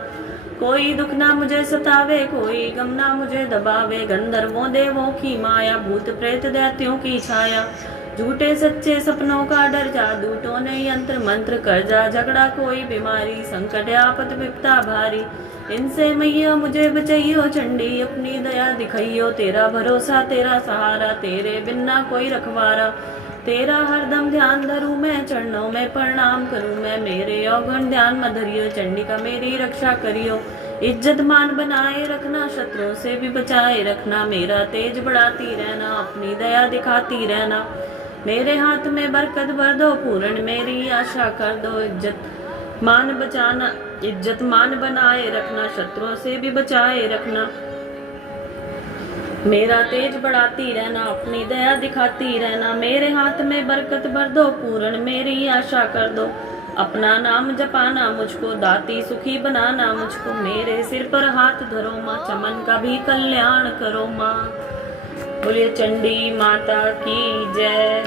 कोई दुख ना मुझे सतावे, कोई गम ना मुझे दबावे, गंधर्वों देवों की माया, भूत प्रेत दैत्यों की छाया, झूठे सच्चे सपनों का डर जा, दूतों ने यंत्र मंत्र कर जा, झगड़ा कोई बीमारी, संकट आपत विपता भारी, इनसे मैया मुझे बचाइयो चंडी, अपनी दया दिखाइयो, तेरा भरोसा तेरा सहारा, तेरे बिना कोई रखवारा, तेरा हरदम ध्यान धरूं मैं, चरणों में प्रणाम करूं मैं, मेरे अवगुण ध्यान में धरियो, चंडिका मेरी रक्षा करियो, इज्जत मान बनाए रखना, शत्रुओं से भी बचाए रखना, मेरा तेज बढ़ाती रहना, अपनी दया दिखाती रहना, मेरे हाथ में बरकत भर दो, पूर्ण मेरी आशा कर दो, इज्जत मान बचाना, इज्जत मान बनाए रखना, शत्रुओं से भी बचाए रखना, मेरा तेज बढ़ाती रहना, अपनी दया दिखाती रहना, मेरे हाथ में बरकत भर दो, पूर्ण मेरी आशा कर दो, अपना नाम जपाना मुझको, दाती सुखी बनाना मुझको, मेरे सिर पर हाथ धरो माँ, चमन का भी कल्याण करो माँ। बोलिए चंडी माता की जय।